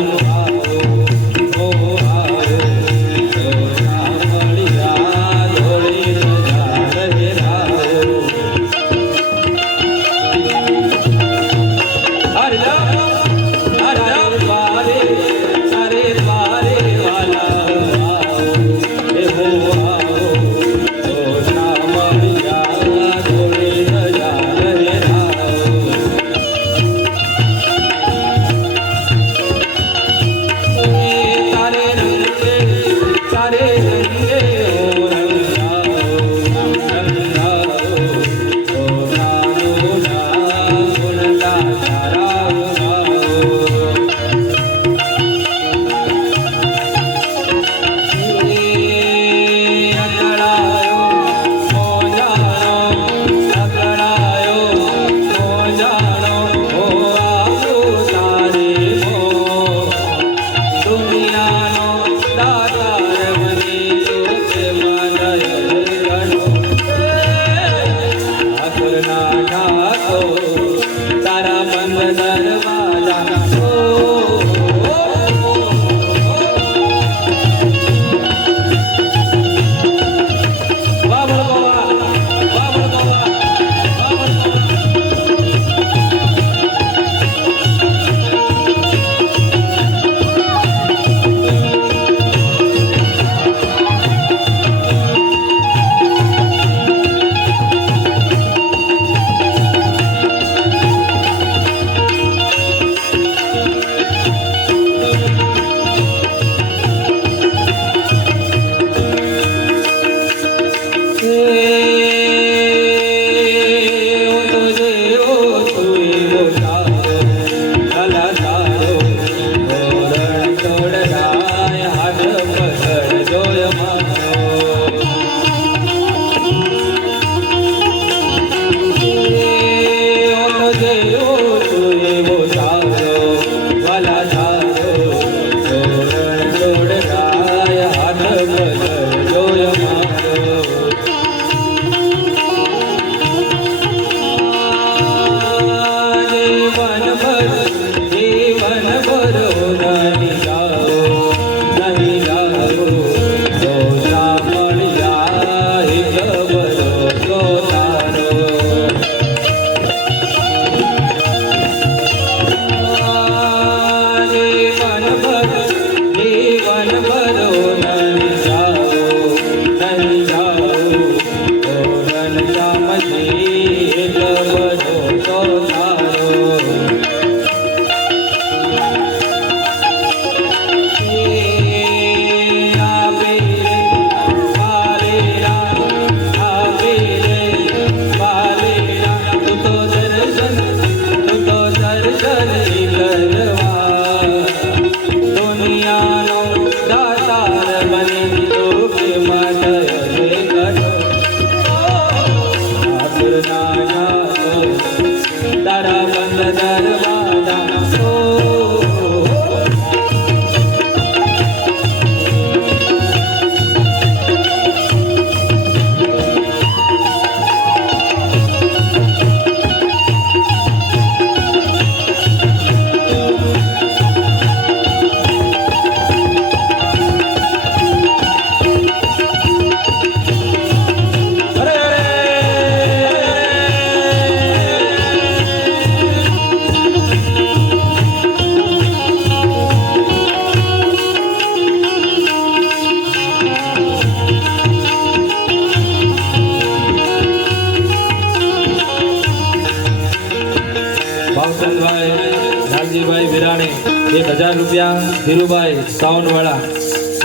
લાલજીભાઈ વિરાણી 1000 રૂપિયા, ધીરુભાઈ સાવનવાળા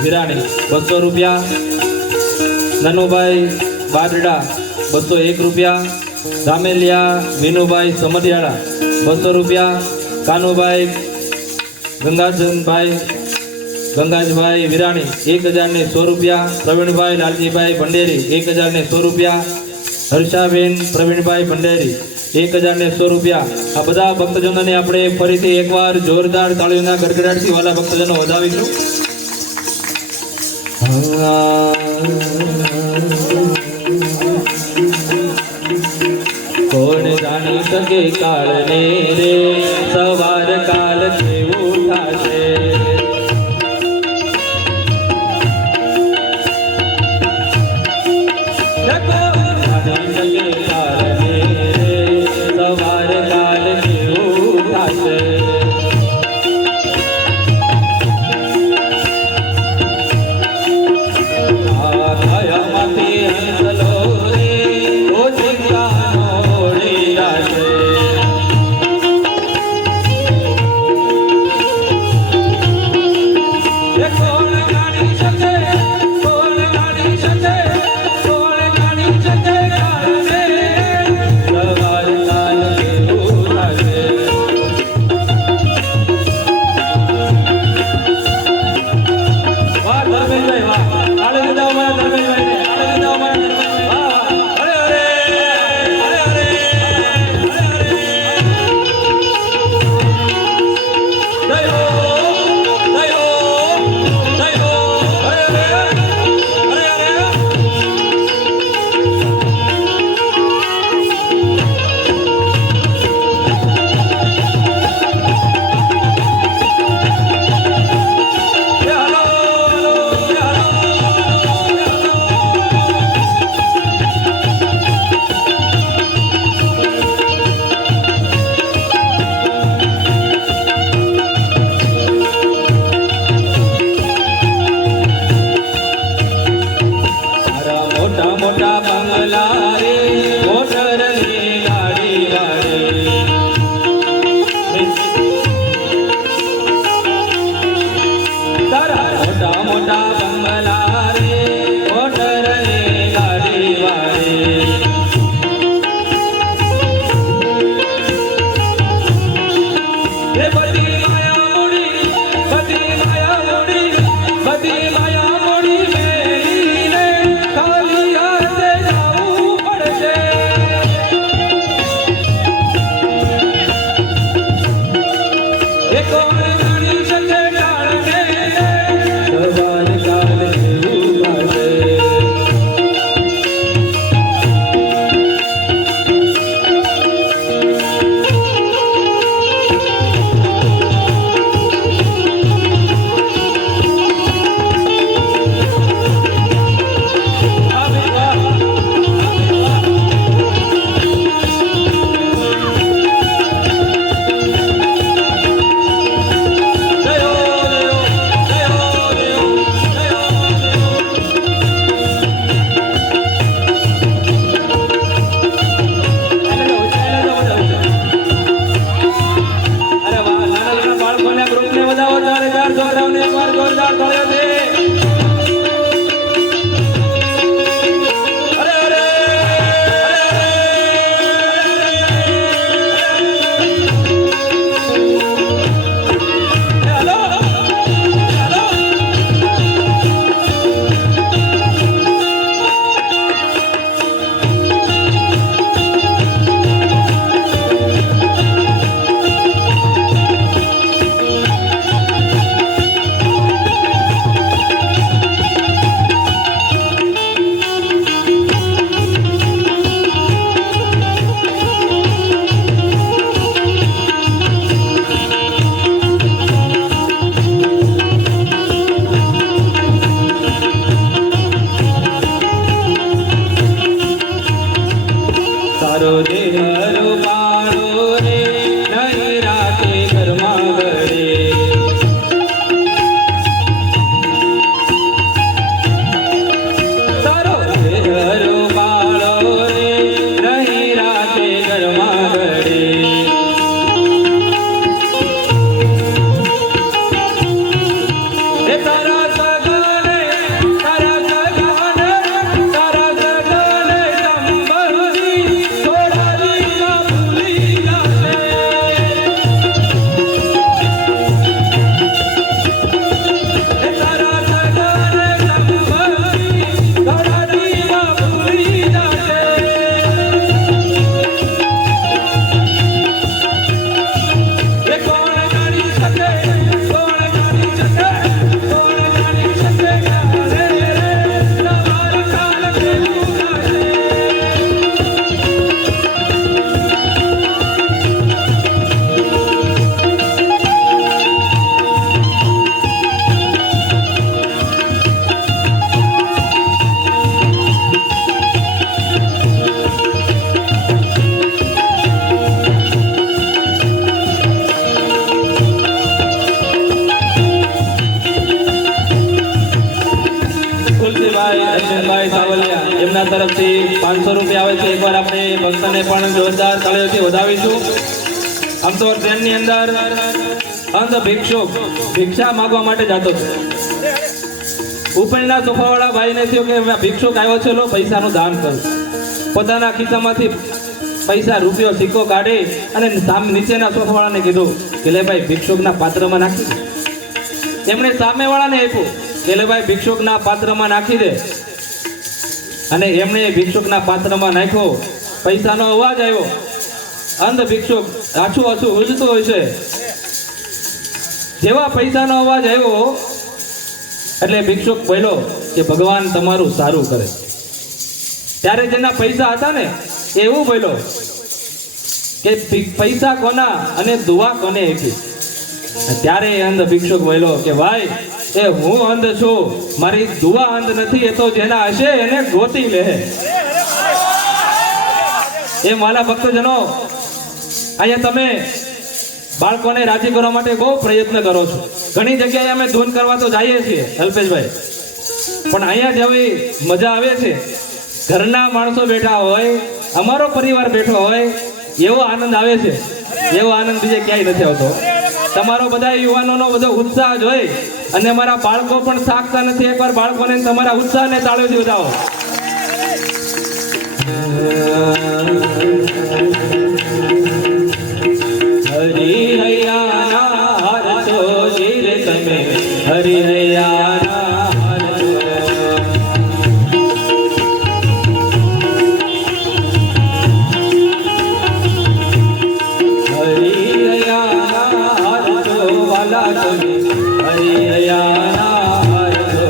વિરાણી 200 રૂપિયા, નનુભાઈ બારડા 201 રૂપિયા, રામેલિયા વિનુભાઈ સમઢિયાળા 200 રૂપિયા, કાનુભાઈ ગંગાજભાઈ વિરાણી 1000 રૂપિયા, પ્રવીણભાઈ લાલજીભાઈ ભંડેરી 1000 રૂપિયા, હર્ષાબેન પ્રવીણભાઈ ભંડેરી 1000 રૂપિયા. આ બધા ભક્તજનોને આપણે ફરીથી એકવાર જોરદાર તાળીઓના ગડગડાટથી વાલા ભક્તજનો વધાવીશું. કોણ જાણી શકે કાળને રે, સવાર કાલ કેવું થાશે. બાળકોને પણ જોરદાર તાળીઓથી વધાવીશું. આમ તો ટ્રેનની અંદર અંધ ભિક્ષુક ભિક્ષા માંગવા માટે જતો હતો. ઉપરના સોફાવાળા ભાઈને થયું કે ભિક્ષુક આવ્યો છે, લો પૈસાનું દાન કરું. પોતાના ખિસ્સામાંથી પૈસા રૂપિયો સિક્કો કાઢી અને સામે નીચેના સોફાવાળાને કીધું કે લે ભાઈ ભિક્ષુકના પાત્રમાં નાખી દે. એમણે સામેવાળાને આપ્યું કે લે ભાઈ ભિક્ષુકના પાત્રમાં નાખી દે. અને એમણે ભિક્ષુકના પાત્રમાં નાખ્યો. પૈસાનો અવાજ આવ્યો. અંધ ભિક્ષુક આછું આછું ઉજતું હોય છે. જેવા પૈસાનો અવાજ આવ્યો એટલે ભિક્ષુક બોલ્યો કે ભગવાન તમારું સારું કરે. ત્યારે જેના પૈસા હતા ને એવું બોલ્યો કે પૈસા કોના અને દુઆ કોને આપી. ત્યારે અંધ ભિક્ષુક બોલ્યો કે ભાઈ એ હું અંધ છું, મારી દુઆ અંધ નથી, એ તો જેના હશે એને ગોતી લે. એ મારા ભક્તજનો, અહીંયા તમે બાળકોને રાજી કરવા માટે બહુ પ્રયત્ન કરો છો. ઘણી જગ્યાએ અમે ધૂન કરવા તો જઈએ છીએ અલ્પેશભાઈ, પણ અહીંયા જેવી મજા આવે છે, ઘરના માણસો બેઠા હોય, અમારો પરિવાર બેઠો હોય, એવો આનંદ આવે છે, એવો આનંદ બીજે ક્યાંય નથી આવતો. તમારો બધા યુવાનોનો બધો ઉત્સાહ જોઈ અને અમારા બાળકો પણ થાકતા નથી. એકવાર બાળકોને તમારા ઉત્સાહને તાળીઓથી વધાવો. હરી હૈયાના હાર છો જીર તમે, હરી હૈયાના હાર છો. હરી હૈયાના હાર છો વાલા તમે, હરી હૈયાના હાર છો.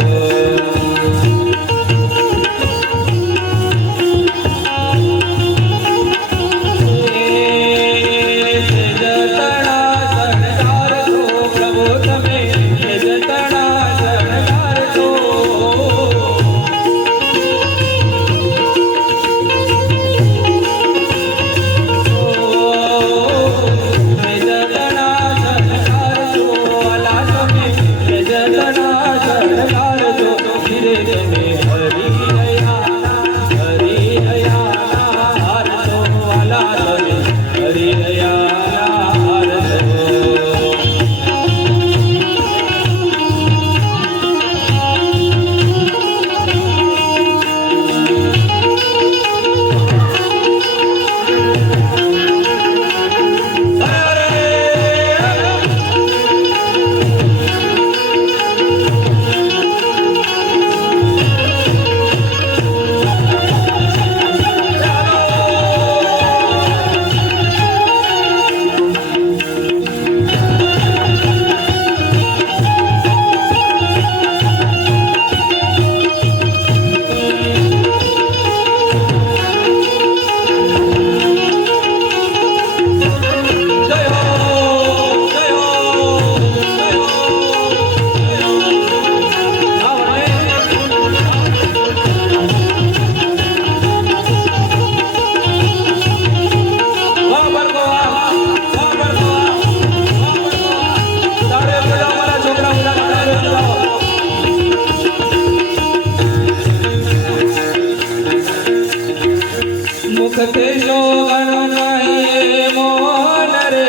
મુખતે શોગણ નહીં મોન રે,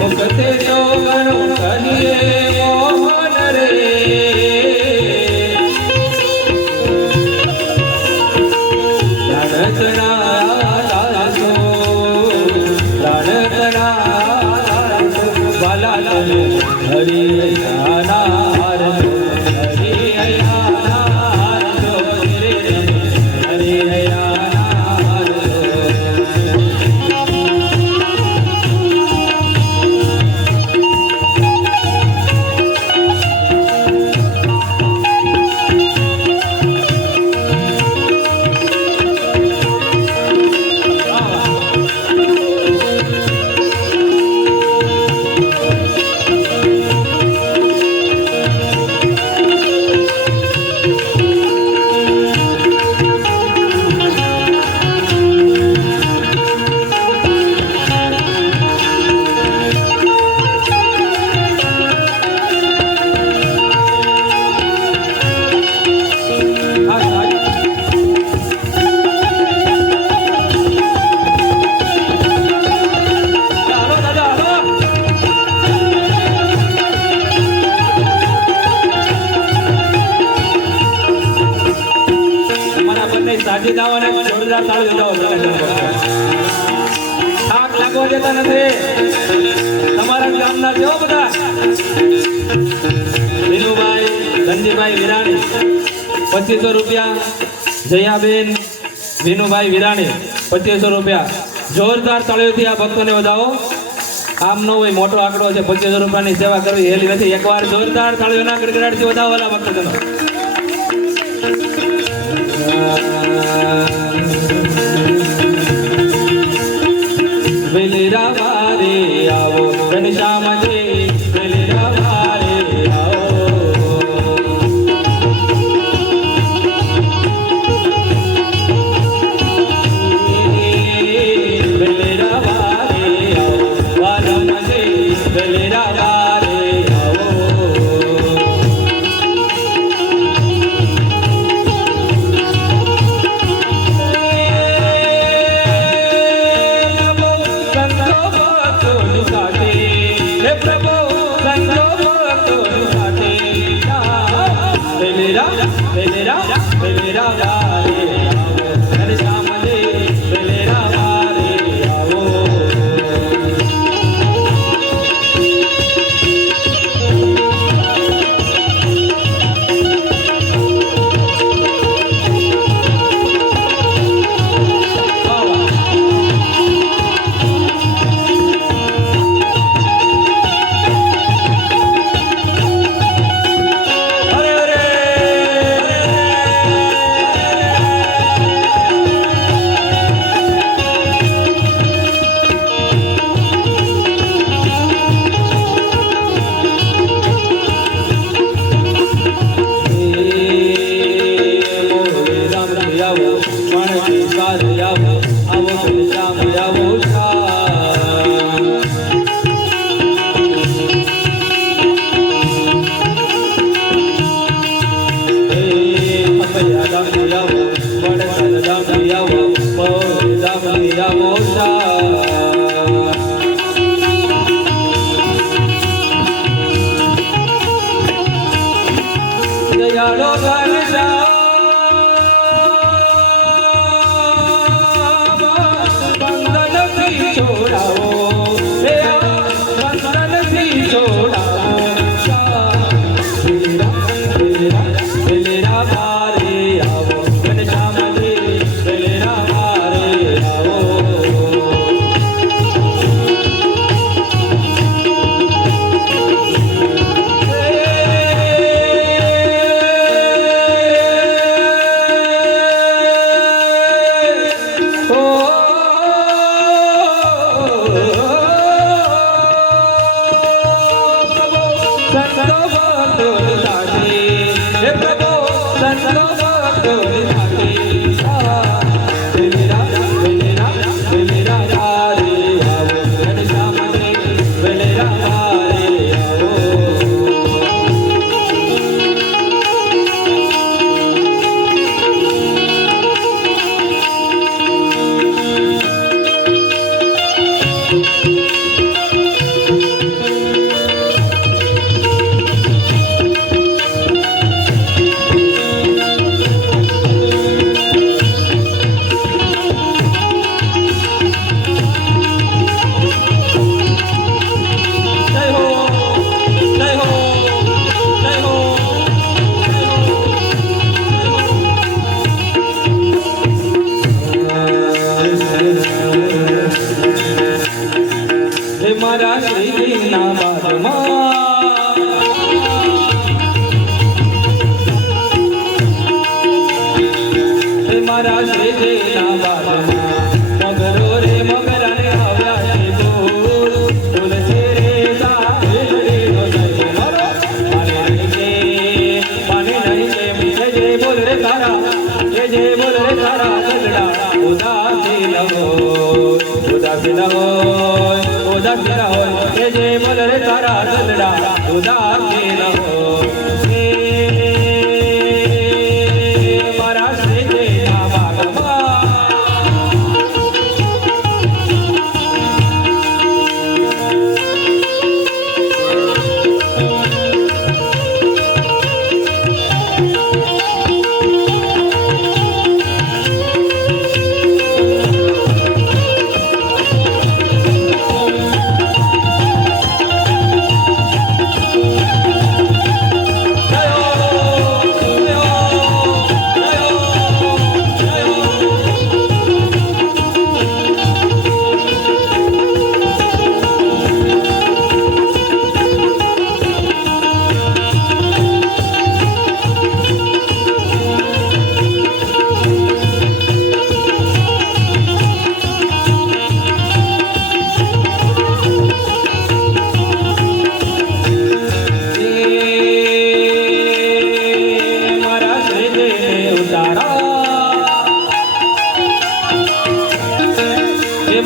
મુખતે શોગણ કહીએ મોહન રે. હરી હૈયાના હાર છો, હરી હૈયાના હાર છો, હરી હૈયાના હાર છો. દેતા નથી. તમારા ગામના કેવો બધા વિનુભાઈ ધનજીભાઈ વિરાણી 2500 રૂપિયા. જયાબેન વિનુભાઈ વિરાણી 2500 રૂપિયા. જોરદાર તાળીઓથી આ ભક્તોને વધાવો. આમનો હોય મોટો આંકડો છે. 2500 રૂપિયાની સેવા કરવી હેલી નથી. એકવાર જોરદાર તાળીઓના ગડગડાટથી વધાવો વાલા ભક્તજનો. વેલેરા વારે આવો ઘનશ્યામજી, વેલેરા વારે આવો. વેલેરા વારે આવો વાલમજી, વેલેરા વારે આવો.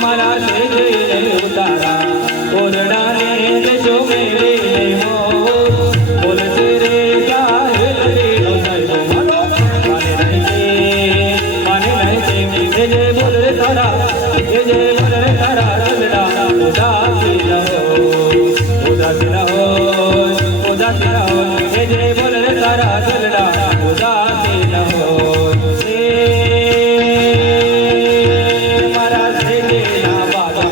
મારા સેજે ને ઉતારા ઓરડાને દેશો મેરે મોર બોલશે રે સાહેબ રે નો સાહેબ મારો માને નહીં કે જે બોલ રે તારા જે બોલ રે તારા દલડા ઉદાસી ન હો ઉદાસી ન હો ઉદાસી ન હો જે બોલ રે તારા દલડા ઉદાસી ન હો મારા સેજે ના બાબા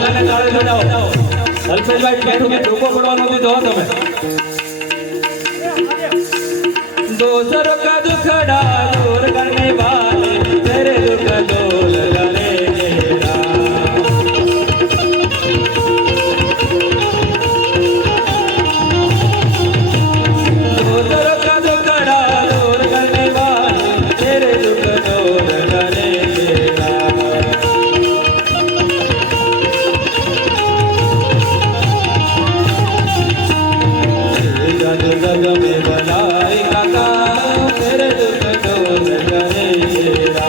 ગાને તાળી બજાવો અલ્પેશભાઈ બેઠું કે ડૂબો પડવાનો દીધો તમે दोसरों का दुखड़ा दूर करने वाले तेरे दुख दूर करेगा दोसरों का दुखड़ा दूर करने वाले तेरे दुख दूर करेगा जग में बनाए काका तेरे दुख दूर करेगा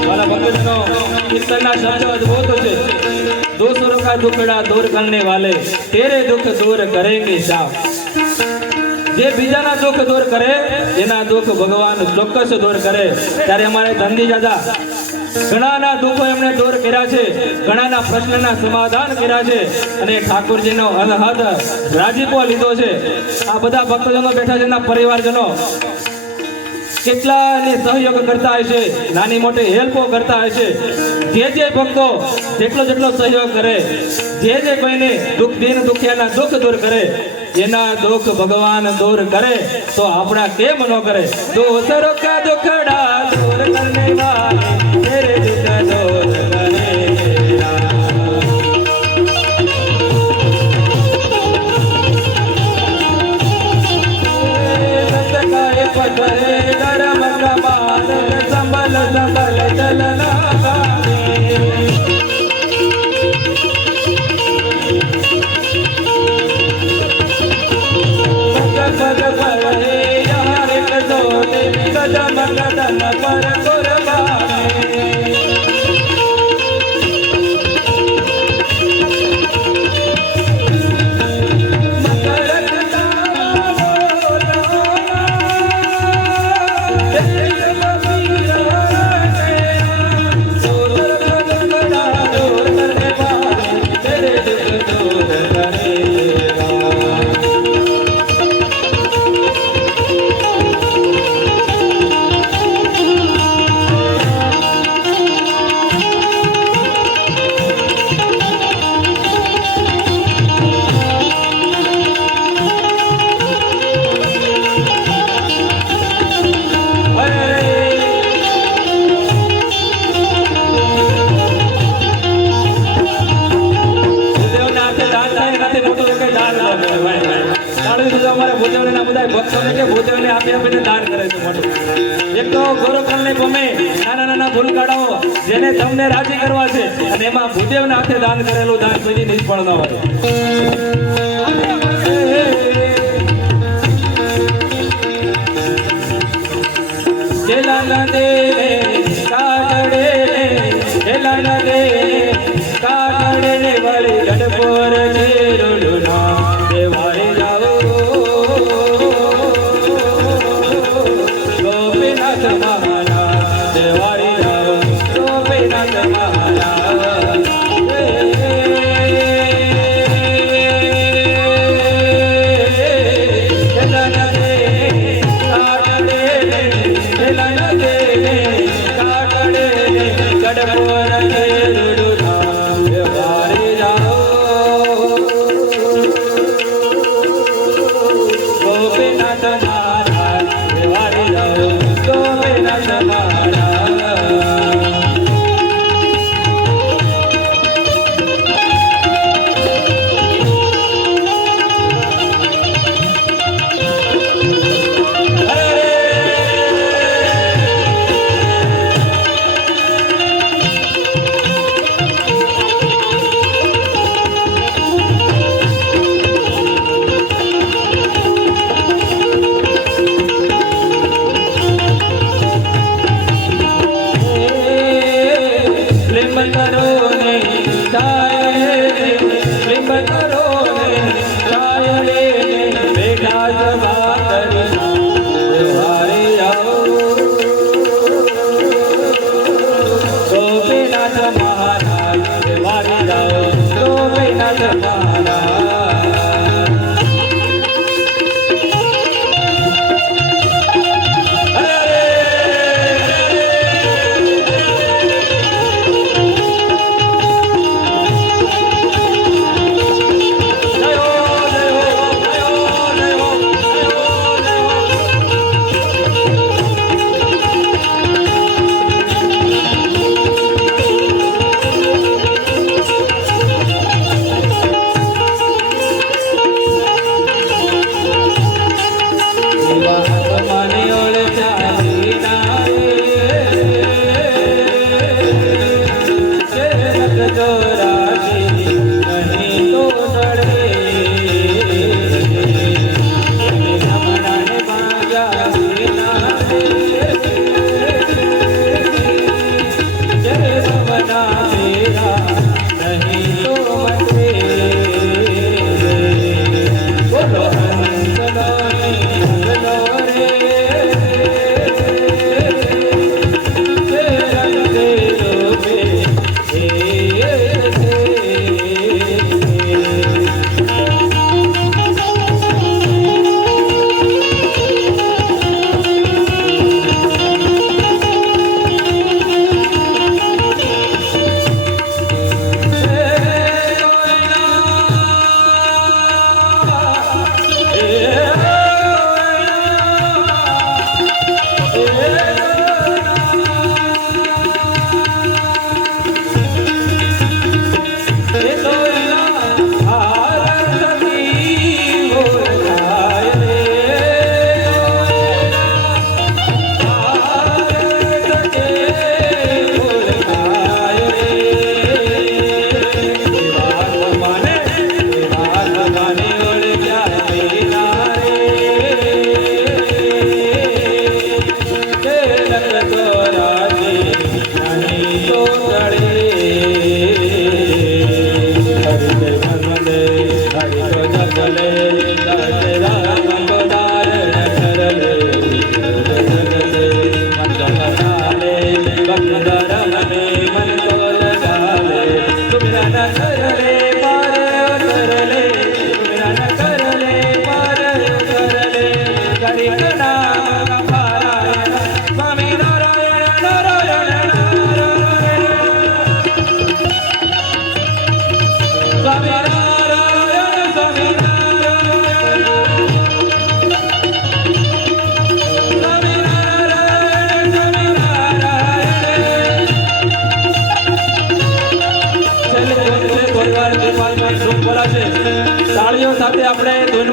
वाला भक्तजनों कीर्तनना शब्द अद्भुत है दूसरों का दुखड़ा दूर करने वाले तेरे दुख दूर करेंगे साहब જે બીજાના દુઃખ દૂર કરે એના દુઃખ ભગવાન ચોક્કસ દૂર કરે ત્યારે અમારે ધનજી દાદા ઘણાના દુઃખો એમણે દૂર કર્યા છે ઘણાના પ્રશ્નના સમાધાન કર્યા છે અને ઠાકોરજીનો અનહદ રાજીપો લીધો છે આ બધા ભક્તજનો બેઠા છે એના પરિવારજનો કેટલાને સહયોગ કરતા હશે નાની મોટી હેલ્પો કરતા હશે જે ભક્તો જેટલો સહયોગ કરે જે કોઈને દુઃખ દીન દુખિયાના દુઃખ દૂર કરે એના દુઃખ ભગવાન દૂર કરે તો આપણા કેમ ન કરે દોસરો કા દુખડા દૂર કરને વાલે તેરે દુઃખ દૂર કરેગા સતકાય પથરે ધર્મ કમાન સંભલ સંભલ ચલના ગાને पग पड़े यार कदोले कदम कदम पर कुर्बाने જેને તમને રાજી કરવા છે અને એમાં ભૂદેવના હાથે દાન કરેલું દાન કોઈ નિષ્ફળ ન હોય ચેલા નદે કાગડે ચેલા નદે કાગડે ને વળી ગડપોર છે રોડુના દેવારે જાઓ ગોપીનાથ મહારાજ દેવારે જાઓ ગોપીનાથ મહારાજ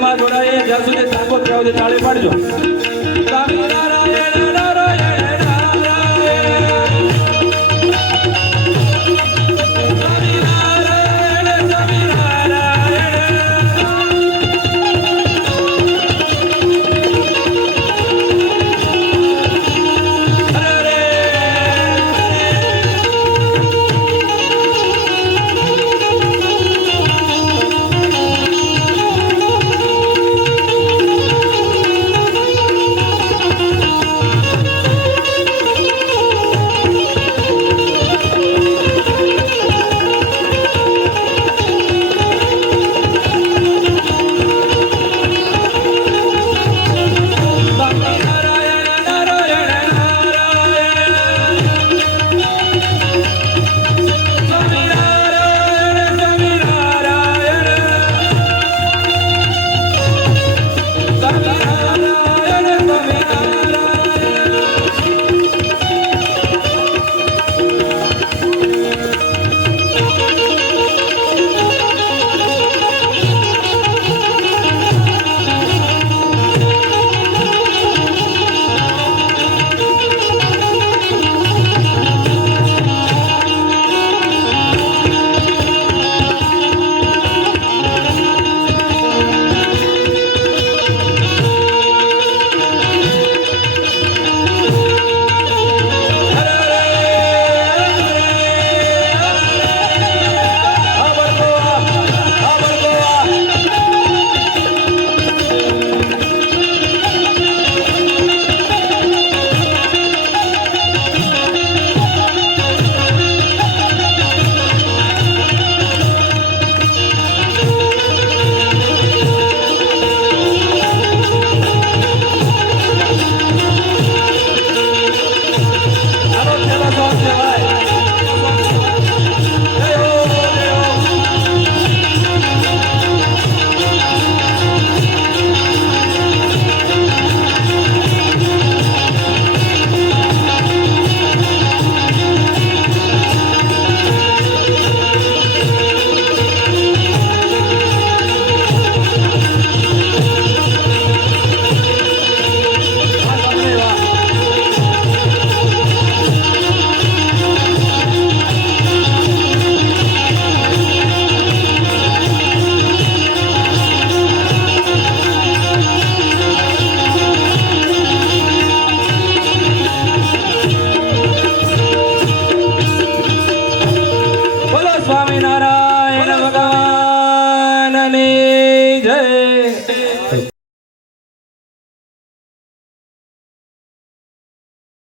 ભજનમાં જોડાઈએ જ્યાં સુધી તાકો ત્યાં સુધી તાળી પાડજો.